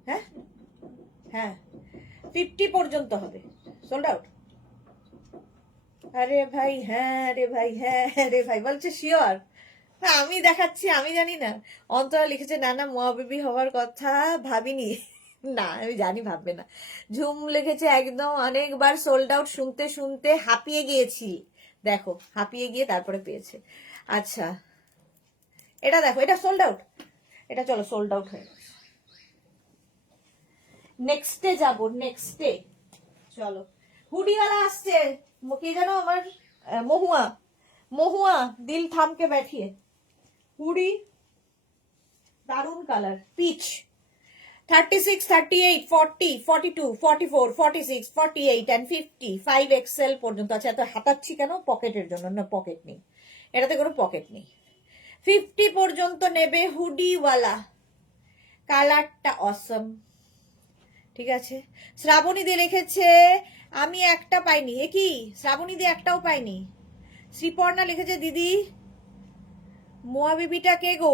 হ্যাঁ হ্যাঁ 50 পর্যন্ত হবে, সোল্ড আউট। আরে ভাই হ্যাঁ রে ভাই, হ্যাঁ রে ভাই বলছে শিওর। আমি দেখাচ্ছি, আমি জানি না। অন্তরা লিখেছে না না মোয়া বেবি হওয়ার কথা ভাবিনি। না আমি জানি ভাববে না। ঝুম লিখেছে একদম অনেকবার সোল্ড আউট শুনতে শুনতে হাঁপিয়ে গিয়েছি, দেখো হাঁপিয়ে গিয়ে তারপরে পেয়েছে। আচ্ছা এটা দেখো, এটা সোল্ড আউট, এটা চলো সোল্ড আউট হয়ে গেছে। নেক্সটে যাব, নেক্সটে চলো। হুডিওয়ালা আসছে, কি জানো আমার মহুয়া, মহুয়া দিল থামকে बैठिए। হুডি দারুন কালার, পিচ। 36 38 40 42 44 46 48 and 50 5XL পর্যন্ত আছে। এত হাতাচ্ছি কেন? পকেটের জন্য, না পকেট নেই, এটাতে কোনো পকেট নেই। 50 পর্যন্ত নেবে হুডিওয়ালা, কালারটা অসম। ঠিক আছে, শ্রাবণী দিয়ে লিখেছে আমি একটা পাইনি। এ কি শ্রাবণী দিয়ে একটাও পাইনি। শ্রীপর্ণা লিখেছে দিদি মোয়া বিবিটা কে গো?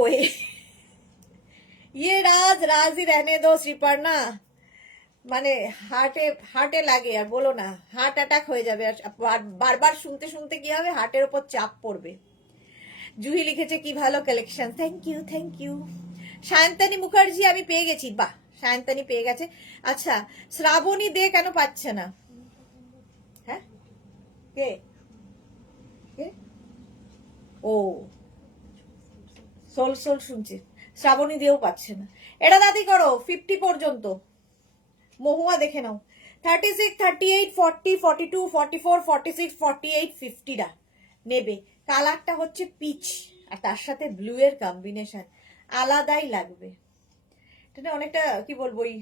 ये राज राज ही रहने दो श्रीपर्णा, মানে হার্টে হার্টে লাগে আর বলো না, হার্ট অ্যাটাক হয়ে যাবে, আর বারবার শুনতে শুনতে কি হবে, হার্টের উপর চাপ পড়বে। জুহি লিখেছে কি ভালো collection, thank you thank you. Sayantani Mukherjee আমি পেয়ে গেছি, বাহ সায়ন্তানী পেয়ে গেছে। আচ্ছা শ্রাবণী দে কেন পাচ্ছে না? হ্যাঁ কে কে? ও সোল সোল শুনছি, শ্রাবণী দিয়েও পাচ্ছে না। এটা দাদি করো 50 পর্যন্ত। মহুয়া দেখে নাও 36 38 40 42 44 46 48 50টা নেবে। কালারটা হচ্ছে পিচ, আর তার সাথে ব্লু এর কম্বিনেশন আলাদাই লাগবে। এটা অনেকটা কি বলবো, ওই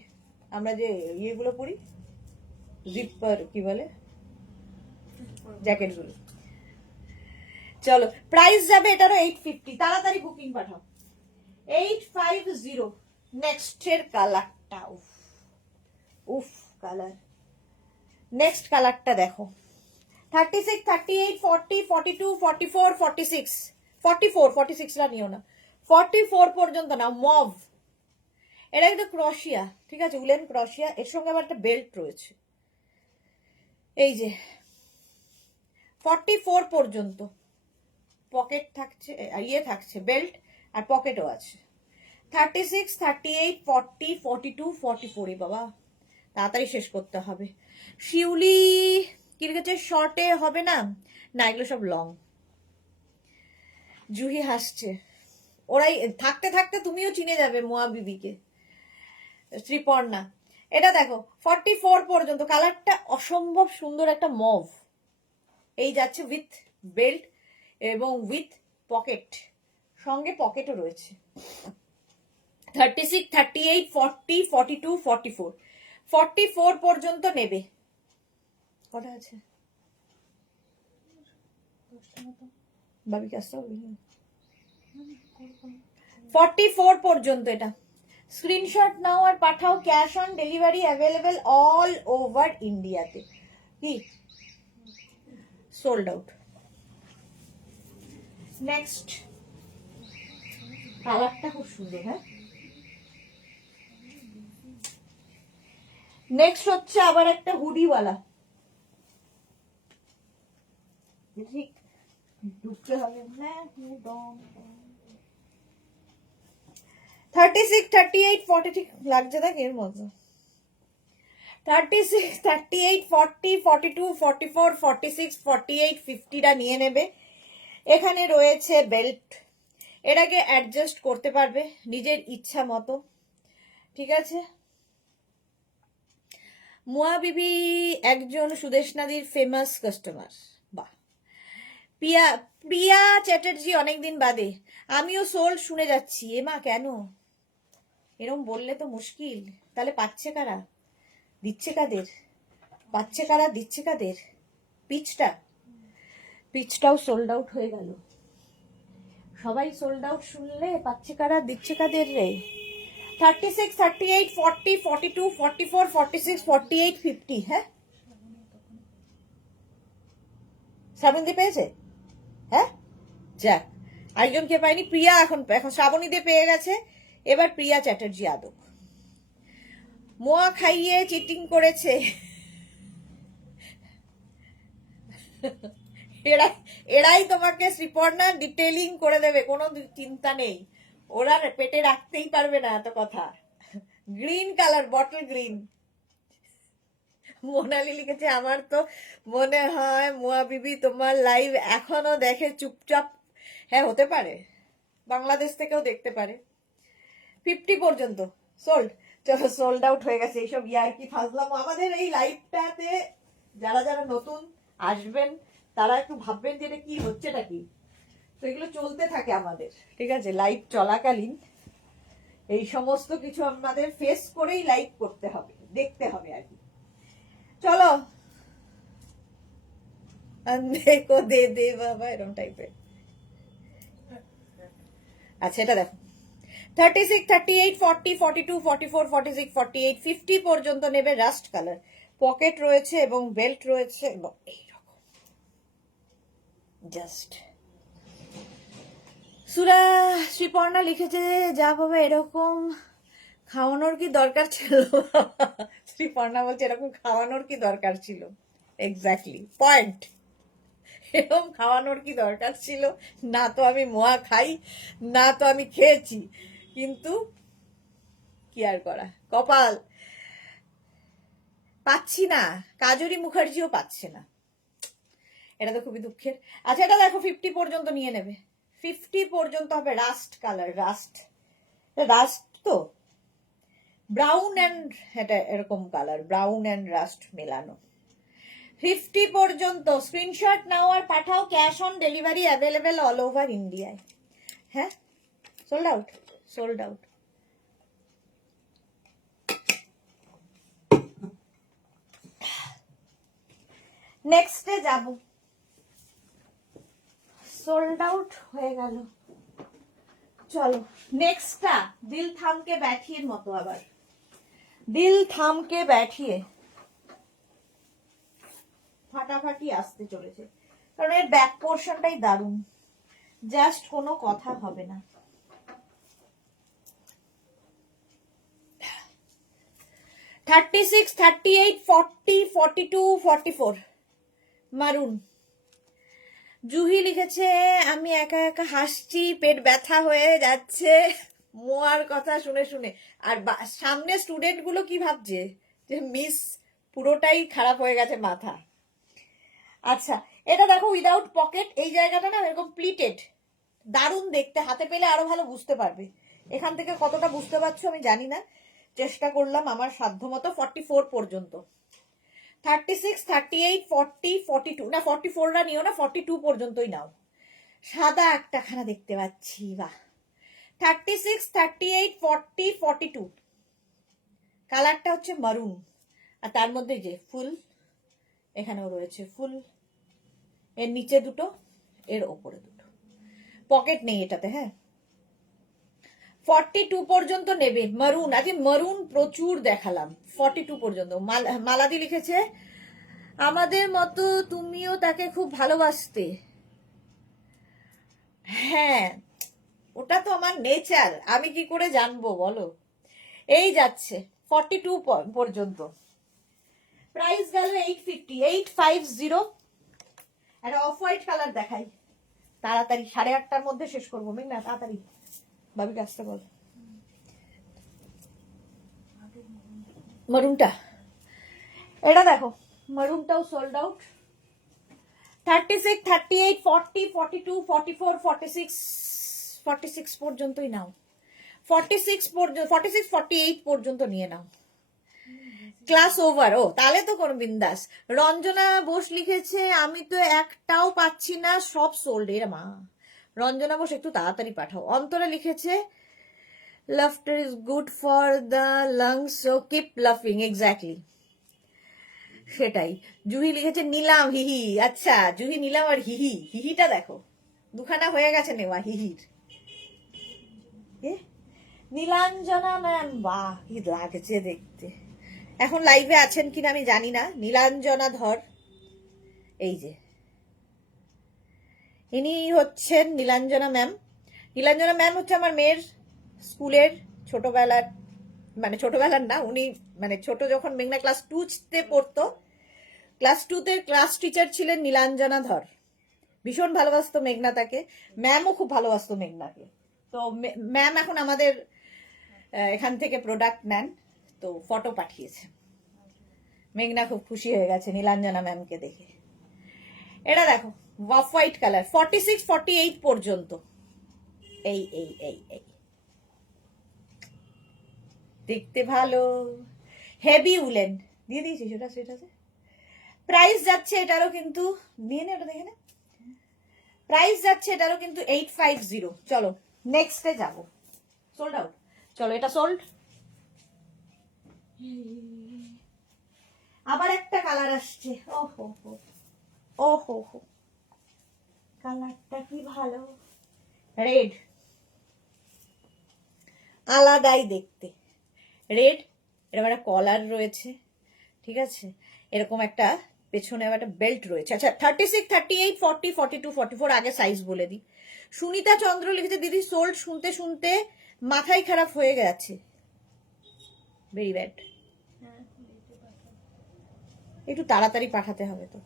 আমরা যে ইয়েগুলো পরি জিপার কি বলে জ্যাকেট গুলো। চলো প্রাইস যাবে এটারও 850, তাড়াতাড়ি বুকিং পাঠাও 850। নেক্সট এর কালারটা উফ উফ কালার, নেক্সট কালারটা দেখো 36, 38, 40, 42, 44, 46, 44, 46টা নিও না, 44 পর্যন্ত না। মভ, এটা কিন্তু ক্রশিয়া, ঠিক আছে, উলেন ক্রশিয়া, এর সঙ্গে আবার একটা বেল্ট রয়েছে। এই যে 44 পর্যন্ত পকেট থাকছে, ইয়ে থাকছে বেল্ট আর পকেটও আছে। 36, 38, 40, 42, 44, বাবা তাড়াতাড়ি শেষ করতে হবে। শিউলি কি লিখেছে, শর্টে হবে না, না এগুলো সব লং। জুহি হাসছে, ওরাই থাকতে থাকতে তুমিও চিনে যাবে মোয়া বিবিকে। শ্রীপর্ণা, এটা দেখো 44 পর্যন্ত, কালারটা অসম্ভব সুন্দর একটা মভ, এই যাচ্ছে উইথ বেল্ট এবং উইথ পকেট, সঙ্গে পকেটও রয়েছে। 36, 38, 40, 42, 44, 44 পর্যন্ত নেবে। কটা আছে বাবিকে আসতে হবে, 44 পর্যন্ত এটা। স্ক্রিনশট নাও আর পাঠাও, cash on delivery available all over ইন্ডিয়াতে। কি সোল্ড আউট। নেক্সট কালারটা খুব সুন্দর, হ্যাঁ। নেক্সট হচ্ছে আবার একটা হুডিওয়ালা, ঠিক ঢুকতে হবে না। 36, 38, 40 ঠিক লাগছে, দেখ এর মতো। 36, 38, 40, 42, 44, 46, 48, 50টা নিয়ে নেবে। এখানে রয়েছে বেল্ট, এটাকে অ্যাডজাস্ট করতে পারবে নিজের ইচ্ছা মতো, ঠিক আছে। মুয়া বিবি একজন সুদেশনাদির ফেমাস কাস্টমার। বাহ, প্রিয়া চ্যাটার্জি অনেকদিন বাদে, আমিও সোল্ড শুনে যাচ্ছি। এমা কেন এরম বললে তো মুশকিল, তাহলে পাচ্ছে কারা, দিচ্ছে কাদের, পাচ্ছে কারা, দিচ্ছে কাদের। পিচটাও সোল্ড আউট হয়ে গেল, সবাই সোল্ড আউট শুনলে পাচ্ছে কারা, দিচ্ছে কাদের রে। 36, 38, 40, 42, 44, 46, 48, 50, হ্যাঁ শ্রাবণী পেয়েছে, হ্যাঁ যাক, আরেকজন কে পায়নি, প্রিয়া এখন শ্রাবণী দিয়ে পেয়ে গেছে, এবার প্রিয়া চ্যাটার্জি আদক। মোয়া খাইয়ে চিটিং করেছে, এরাই তোমাকে শ্রীপর্ণা ডিটেইলিং করে দেবে, কোনো চিন্তা নেই, ওরা পেটে রাখতেই পারবে না এত কথা। Green colour, bottle green. Monali লিখেছে, আমার তো মনে হয় মুয়া বিবি তোমার লাইভ এখনো দেখে চুপচাপ। হ্যাঁ হতে পারে, বাংলাদেশ থেকেও দেখতে পারে। 50 পর্যন্ত সোল্ড, চলো সোল্ড আউট হয়ে গেছে। এইসব ইয়ার কি ফাজলাম, আমাদের এই লাইভটাতে যারা যারা নতুন আসবেন তারা একটু ভাববেন যে এটা কি হচ্ছেটা কি। তো এগুলো চলতে থাকে আমাদের, ঠিক আছে, লাইভ চলাকালীন এই সমস্ত কিছু আমাদের ফেস করেই লাইভ করতে হবে, দেখতে হবে আর কি। চলো দেখো দে দে বাবা এরকম টাইপের। আচ্ছা এটা দেখো 36, 38, 40, 42, 44, 46, 48, 50 পর্যন্ত নেবে। রাস্ট কালার, পকেট রয়েছে এবং বেল্ট রয়েছে এবং এইরকম জাস্ট। সুরা শ্রীপর্ণা লিখেছে, যা বাবা এরকম খাওয়ানোর কি দরকার ছিল। শ্রীপর্ণা বলছে এরকম খাওয়ানোর কি দরকার ছিল, এক্স্যাক্টলি পয়েন্ট। এরকম খাওয়ানোর কি দরকার ছিল, না তো আমি মোয়া খাই, না তো আমি খেয়েছি, কিন্তু কি আর করা, কপাল। পাচ্ছি না, কাজরি মুখার্জিও পাচ্ছে না, এটা তো খুবই দুঃখের। আচ্ছা এটা দেখো 50 পর্যন্ত নিয়ে নেবে, 50 পর্যন্ত হবে। রাস্ট কালার, রাস্ট তো ব্রাউন অ্যান্ড, এটা এরকম কালার ব্রাউন অ্যান্ড রাস্ট মেলানো। 50 পর্যন্ত স্ক্রিনশট নাও আর পাঠাও, cash on delivery available all over ইন্ডিয়ায়। হ্যাঁ, সোল্ড আউট, সোল্ড আউট। নেক্সটে যাব, সোল্ড আউট হয়ে গেল। চলো নেক্সটটা দিল থামকে ব্যাঠিয়ে মতো, আবার দিল থামকে ব্যাঠিয়ে ফাটাফাটি আসতে চলেছে, কারণ এর ব্যাক পোর্শনটাই দারুণ, জাস্ট কোনো কথা হবে না। 36, 38, 40, 42, 44 মারুন। জুহি লিখেছে আমি একা একা হাসছি, পেট ব্যথা হয়ে যাচ্ছে মোয়ার কথা শুনে শুনে। আর সামনে স্টুডেন্ট গুলো কি ভাবছে যে মিস পুরোটাই খারাপ হয়ে গেছে মাথা। আচ্ছা, এটা দেখো উইদাউট পকেট, এই জায়গাটা না এরকম প্লিটেড, দারুণ দেখতে, হাতে পেলে আরো ভালো বুঝতে পারবে। এখান থেকে কতটা বুঝতে পারছো আমি জানি না, চেষ্টা করলাম আমার সাধ্যমতো। 44 পর্যন্ত, 36, 38, 40, 42, না 44টা নিও না, 42 পর্যন্তই নাও। সাদা একটা খানা দেখতে পাচ্ছি, বাহ। 36, 38, 40, 42 কালারটা হচ্ছে মারুন, আর তার মধ্যে যে ফুল, এখানেও রয়েছে ফুল, এর নিচে দুটো, এর ওপরে দুটো, পকেট নেই এটাতে। হ্যাঁ, 42 পর্যন্ত নেবে মারুন। আজকে মারুন প্রচুর দেখালাম। 42 পর্যন্ত। মালাদি লিখেছে আমাদের মতো তুমিও তাকে খুব ভালোবাসতে। হ্যাঁ, ওটা তো আমার নেচার, আমি কি করে জানবো বলো। এই যাচ্ছে 42 পর্যন্ত, প্রাইস গেল 850, 850। একটা অফ হোয়াইট কালার দেখাই তাড়াতাড়ি, 8:30টার মধ্যে শেষ করবো। না তাড়াতাড়ি, ভাবিকে আসতে বল। মারুনটা, এটা দেখো, মারুনটাও সোল্ড আউট। 36, 38, 40, 42, 44, 46, 46 পর্যন্তই নাও। 46 পর্যন্ত, 46, 48 পর্যন্ত নিয়ে নাও। Class over. ও তাহলে তো কোন বিন্দাস। রঞ্জনা বোস লিখেছে আমি তো একটাও পাচ্ছি না, সব সোল্ড। এর মা, রঞ্জনা বোস একটু তাড়াতাড়ি পাঠাও। অন্তরা লিখেছে laughter is good for the lungs, so keep লাফিং। এক্স্যাক্টলি সেটাই। জুহি লিখেছে নিলাম হিহি। আচ্ছা জুহি নিলাম, আর হিহি, হিহিটা দেখো দুখানা হয়ে গেছে নেওয়া হিহির। নীলাঞ্জনা ম্যাম, বাহ কি লাগছে দেখতে। এখন লাইভে আছেন কিনা আমি জানি না। নীলাঞ্জনা ধর, এই যে ইনি হচ্ছেন নীলাঞ্জনা ম্যাম। নীলাঞ্জনা ম্যাম হচ্ছে আমার মেয়ের স্কুলের ছোটবেলার, মানে ছোটবেলার না, উনি মানে ছোট যখন মেঘনা ক্লাস 2-তে পড়তো, ক্লাস 2-তে ক্লাস টিচার ছিলেন নীলাঞ্জনা ধর। ভীষণ ভালোবাসতো মেঘনা তাকে, ম্যামও খুব ভালোবাসতো মেঘনাকে। তো ম্যাম এখন আমাদের এখান থেকে প্রোডাক্ট নেন, তো ফটো পাঠিয়েছে। মেঘনা খুব খুশি হয়ে গেছে নীলাঞ্জনা ম্যামকে দেখে। এটা দেখো অফ হোয়াইট কালার, 46, 48 পর্যন্ত। এই এই এই এই দেখতে ভালো, হেভি উলেন দিয়ে দিয়েছি সেটা সেটাতে। প্রাইস যাচ্ছে এটারও কিন্তু, নিয়ে নে ওটা দেখে নে, প্রাইস যাচ্ছে এটারও কিন্তু 850। চলো নেক্সটে যাবো। Sold out. চলো এটা সোল্ড। আবার একটা কালার আসছে, ওহো হো, ওহো হো, কালারটা কি ভালো, রেড, আলাদাই দেখতে। রেড, এরকম একটা কলার রয়েছে, ঠিক আছে, এরকম একটা পেছনে একটা বেল্ট রয়েছে। আচ্ছা 36, 38, 40, 42, 44 আগে সাইজ বলে দিই। সুনিতা চন্দ্র লিখেছে দিদি সোল্ড, শুনতে শুনতে মাথায় খারাপ হয়ে গেছে, ভেরি ব্যাড। একটু তাড়াতাড়ি পাঠাতে হবে তো।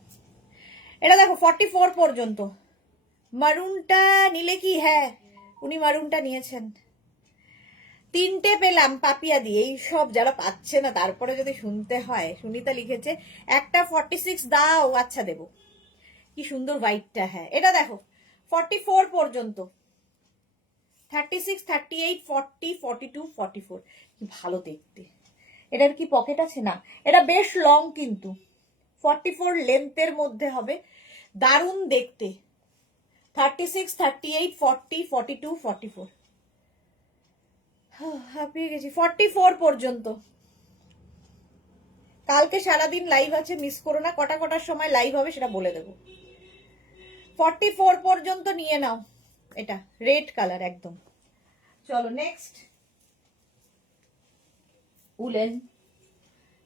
এটা দেখো 44 পর্যন্ত। মারুনটা নিলে কি? হ্যাঁ উনি মারুনটা নিয়েছেন। 3টে পেলাম পাপিয়া দিয়ে। এই সব যারা পাচ্ছে না তারপরে যদি শুনতে হয়। সুনিতা লিখেছে একটা 46 দাও। আচ্ছা দেবো। কি সুন্দর হোয়াইটটা। হ্যাঁ এটা দেখো 44 পর্যন্ত, 36, 38, 40, 42, 44 কি ভালো দেখতে। এটার কি পকেট আছে? না, এটা বেশ লং কিন্তু 44 লেন্থের মধ্যে হবে, দারুণ দেখতে। 36, 38, 40, 42, 44, হাঁপিয়ে গেছি, 44 পর্যন্ত। কালকে সারাদিন লাইভ আছে, মিস করো না। কটার সময় লাইভ হবে সেটা বলে দেবো। 44 পর্যন্ত নিয়ে নাও। এটা রেড কালার একদম। চলো নেক্সট উলেন।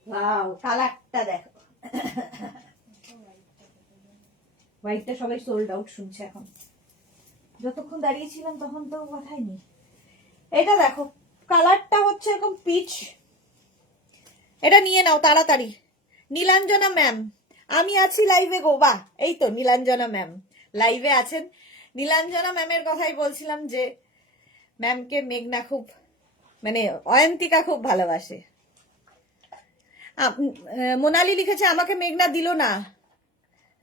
ওয়াও, কালারটা দেখো। হোয়াইটটা সবাই সোল্ড আউট শুনছে এখন। যতক্ষণ দাঁড়িয়েছিলাম তখন তো কথাই নেই। এটা দেখো, কালারটা হচ্ছে এরকম পিচ। এটা নিয়ে নাও তাড়াতাড়ি। নীলাঞ্জনা ম্যাম, আমি আছি লাইভে গো। বা এই তো নীলাঞ্জনা ম্যাম লাইভে আছেন। নীলাঞ্জনা ম্যামের কথাই বলছিলাম যে ম্যামকে মেঘনা খুব, মানে অয়ন্তিকা খুব ভালোবাসে। মোনালি লিখেছে আমাকে মেঘনা দিল না,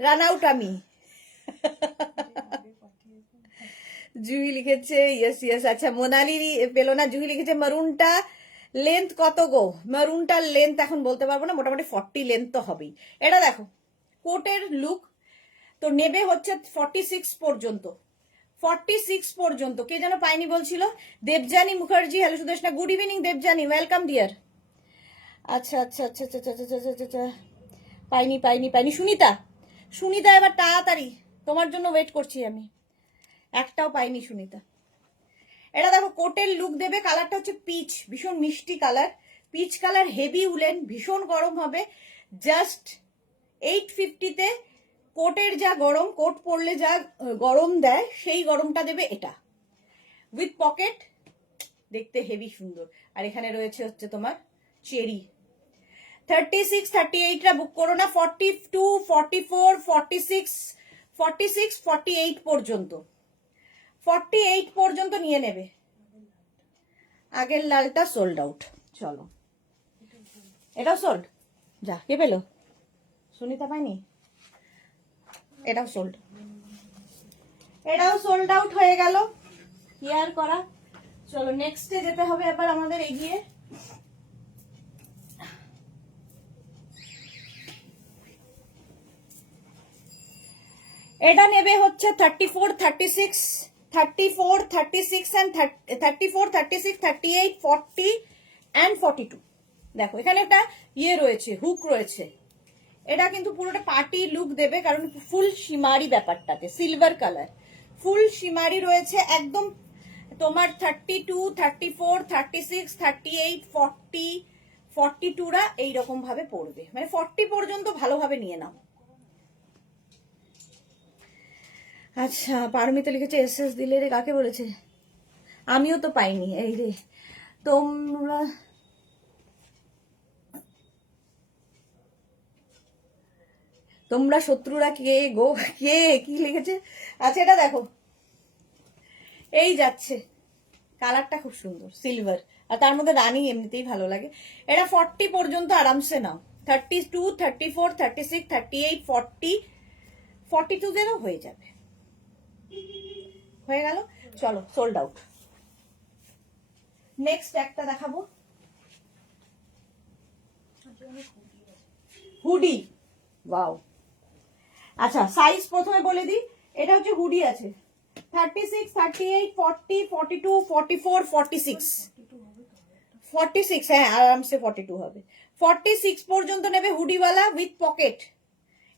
রান আউট আমি। জুহি লিখেছে ইয়েস ইয়েস, আচ্ছা মোনালি পেলো না। জুহি লিখেছে মারুনটা লেন্থ কত গো? মারুনটার লেন্থ এখন বলতে পারবো না, মোটামুটি 40 লেন্থ তো হবেই। এটা দেখো কোটের লুক তো নেবে হচ্ছে 46 পর্যন্ত। 46 পর্যন্ত। কে যেন পাইনি বলছিল? Debjani Mukherjee, hello Sudeshna, good evening Debjani, welcome deer. আচ্ছা আচ্ছা আচ্ছা আচ্ছা আচ্ছা আচ্ছা আচ্ছা আচ্ছা, পাইনি পাইনি পাইনি। সুনিতা, সুনিতা এবার তাড়াতাড়ি, তোমার জন্য ওয়েট করছি আমি। একটাও পাইনি সুনিতা। এটা দেখো কোটের লুক দেবে, কালারটা হচ্ছে পিচ, ভীষণ মিষ্টি colour, peach colour, heavy woollen, ভীষণ গরম হবে। জাস্ট 850-তে কোটের যা গরম, কোট পরলে যা গরম দেয় সেই গরমটা দেবে এটা, উইথ পকেট, দেখতে হেভি সুন্দর। আর এখানে রয়েছে হচ্ছে তোমার চেরি। 36, 38টা বুক করো না। 42, 44, 46, 46, 48 পর্যন্ত। 48 পর্যন্ত নিয়ে নেবে। আগের লালটা সোল্ড আউট। চলো এটাও সোল্ড। যা, কে পেলো? সুনিতা পাইনি। এটাও সোল্ড, এটাও সোল্ড আউট হয়ে গেল। কি আর করা। চলো নেক্সটে যেতে হবে এবার আমাদের এগিয়ে। এটা নেবে হচ্ছে 34, 36, 34, 36 and 34, 36, 38, 40 and 42। দেখো এখানে একটা ইয়ে রয়েছে, হুক রয়েছে। এটা কিন্তু পুরোটা পার্টি লুক দেবে, কারণ ফুল শিমারি ব্যাপারটাতে, সিলভার কালার ফুল শিমারি রয়েছে একদম। তোমার 32, 34, 36, 38, 40, 42রা এইরকম ভাবে পড়বে, মানে 40 পর্যন্ত ভালোভাবে নিয়ে নাও। আচ্ছা পারমিতা লিখেছে এস এস দিলে রে, কাকে বলেছে? আমিও তো পাইনি। এই রে, তোমরা তোমরা শত্রুরা কে গো? কে কি লিখেছে? আচ্ছা এটা দেখো, এই যাচ্ছে, কালারটা খুব সুন্দর সিলভার, আর তার মধ্যে রানী এমনিতেই ভালো লাগে। এটা 40 পর্যন্ত আরামসে নাও। 32, 34, 36, 38, 40, 42 হয়ে যাবে। হয়ে গেল। চলো সোল্ড আউট। নেক্সট একটা দেখাবো, হুডি। ওয়াও, আচ্ছা সাইজ প্রথমে বলে দিই। এটা হচ্ছে হুডি আছে 36, 38, 40, 42, 44, 46, 46, হ্যাঁ আরামসে 42 হবে। 46 পর্যন্ত নেবে হুডিওয়ালা উইথ পকেট।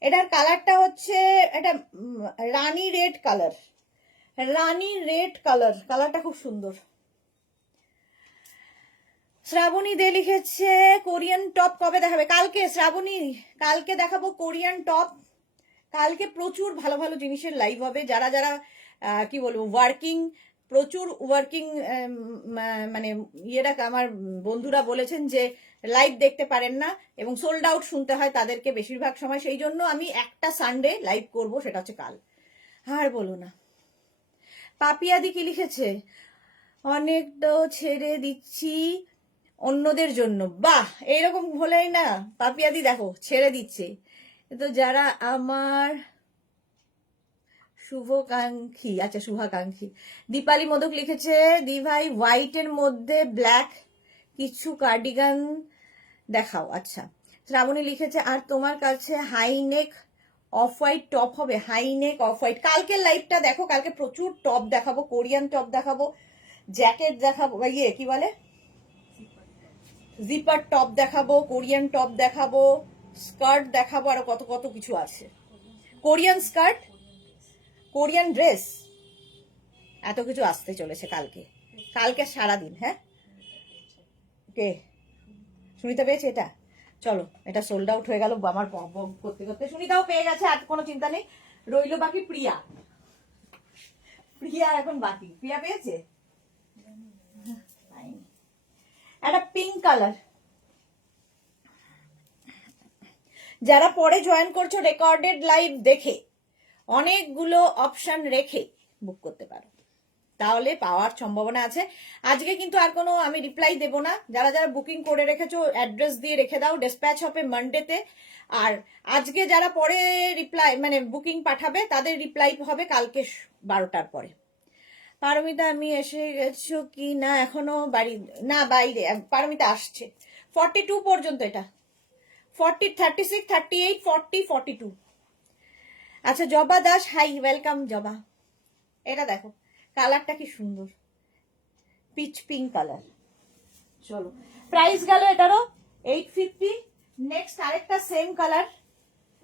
এটার কালারটা হচ্ছে এটা রানী রেড কালার, রানী রেড কালার, কালারটা খুব সুন্দর। শ্রাবণী দে লিখেছে কোরিয়ান টপ কবে দেখাবে? কালকে শ্রাবণী, কালকে দেখাবো কোরিয়ান টপ। কালকে প্রচুর ভালো ভালো জিনিসের লাইভ হবে। যারা যারা কি বলবো ওয়ার্কিং, প্রচুর ওয়ার্কিং মানে ইয়েরা, আমার বন্ধুরা বলেছেন যে লাইভ দেখতে পারেন না এবং সোল্ড আউট শুনতে হয় তাদেরকে বেশিরভাগ সময়, সেই জন্য আমি একটা সানডে লাইভ করব, সেটা হচ্ছে কাল। আর বলো না। পাপিয়াদি কি লিখেছে? অনেক তো ছেড়ে দিচ্ছি অন্যদের জন্য। বাহ, এইরকম হলেই না পাপিয়াদি দেখো ছেড়ে দিচ্ছে। তো যারা আমার শুভাকাঙ্ক্ষী, আচ্ছা শুভাকাঙ্ক্ষী। দীপালি মোদক লিখেছে দি ভাই হোয়াইটের মধ্যে ব্ল্যাক কিছু কার্ডিগান দেখাও। আচ্ছা শ্রাবণী লিখেছে আর তোমার কাছে high neck off white top হবে, হাই নেক অফ হোয়াইট। কালকের লাইভটা দেখো, কালকে প্রচুর টপ দেখাবো, কোরিয়ান টপ দেখাবো, জ্যাকেট দেখাবো, ইয়ে কি বলে জিপার টপ দেখাবো, কোরিয়ান টপ দেখাবো, স্কার্ট দেখাবো, আরো কত কত কিছু আছে। কোরিয়ান স্কার্ট, কোরিয়ান ড্রেস, এত কিছু আসতে চলেছে কালকে, কালকে সারাদিন। হ্যাঁ, কে সুনিতা পেয়েছে এটা? চলো, এটা সোল্ড আউট হয়ে গেল আমার করতে করতে। সুনিতাও পেয়ে গেছে, আর কোনো চিন্তা নেই। রইলো বাকি প্রিয়া। প্রিয়া এখন বাকি। প্রিয়া পেয়েছে একটা পিঙ্ক কালার। যারা পরে জয়েন করছো রেকর্ডেড লাইভ দেখে অনেকগুলো অপশন রেখে বুক করতে পারো, তাহলে পাওয়ার সম্ভাবনা আছে। আজকে কিন্তু আর কোনো আমি রিপ্লাই দেবো না। যারা যারা বুকিং করে রেখেছো অ্যাড্রেস দিয়ে রেখে দাও, ডিসপ্যাচ হবে মানডেতে। আর আজকে যারা পরে রিপ্লাই মানে বুকিং পাঠাবে তাদের রিপ্লাই হবে কালকে 12টার পরে। পারমিতা আমি এসে গেছো কি না এখনো? বাড়ি না, বাইরে। পারমিতা আসছে 42 পর্যন্ত, এটা 40, 36, 38, 40, 42। আচ্ছা, জবা দাস, হাই, ওয়েলকাম জবা। এটা দেখো কালারটা কি সুন্দর, পিচ পিঙ্ক কালার। চলো, প্রাইস গেল এটারও 850। নেক্সট আরেকটা সেম কালার,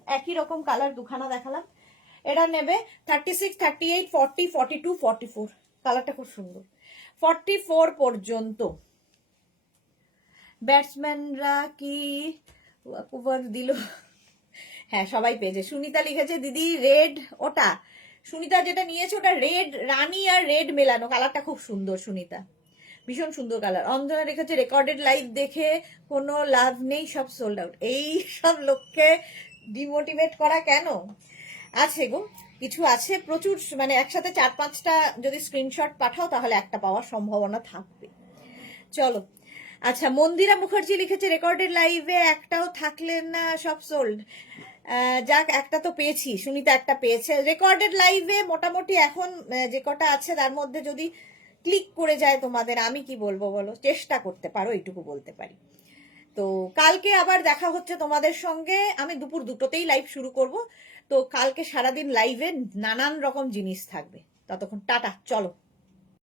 একই রকম কালার দুখানা দেখালাম। এটা নেবে 36, 38, 40, 42, 44। কালারটা খুব সুন্দর। 44 পর্যন্ত। ব্যাটসম্যানরা কি ওভার দিল? হ্যাঁ, সবাই পেয়েছে। সুনিতা লিখেছে দিদি রেড, ওটা সুনিতা যেটা নিয়েছে ওটা রেড রানী আর রেড মেলানো, কালারটা খুব সুন্দর। সুনিতা ভীষণ সুন্দর কালার। অন্ধনা রেখেছে রেকর্ডেড লাইভ দেখে কোনো লাভ নেই, সব সোল্ড আউট। এই সব লোককে ডিমোটিভেট করা কেন? আছে গো, কিছু আছে প্রচুর, মানে একসাথে 4-5টা যদি স্ক্রিনশট পাঠাও তাহলে একটা পাওয়ার সম্ভাবনা থাকবে। চলো, আচ্ছা, মন্দিরা মুখার্জি লিখেছে রেকর্ডেড লাইভে একটাও থাকলে না, সব সোল্ড। যাক, একটা তো পেয়েছি, সুনিতা একটা পেয়েছে। রেকর্ডেড লাইভে মোটামুটি এখন যে কটা আছে তার মধ্যে যদি ক্লিক করে যায় তোমাদের, আমি কি বলবো বলো, চেষ্টা করতে পারো, এইটুকু বলতে পারি। তো কালকে আবার দেখা হচ্ছে তোমাদের সঙ্গে। আমি দুপুর 2টোতেই লাইভ শুরু করব। তো কালকে সারাদিন লাইভে নানান রকম জিনিস থাকবে। ততক্ষণ টাটা, চলো।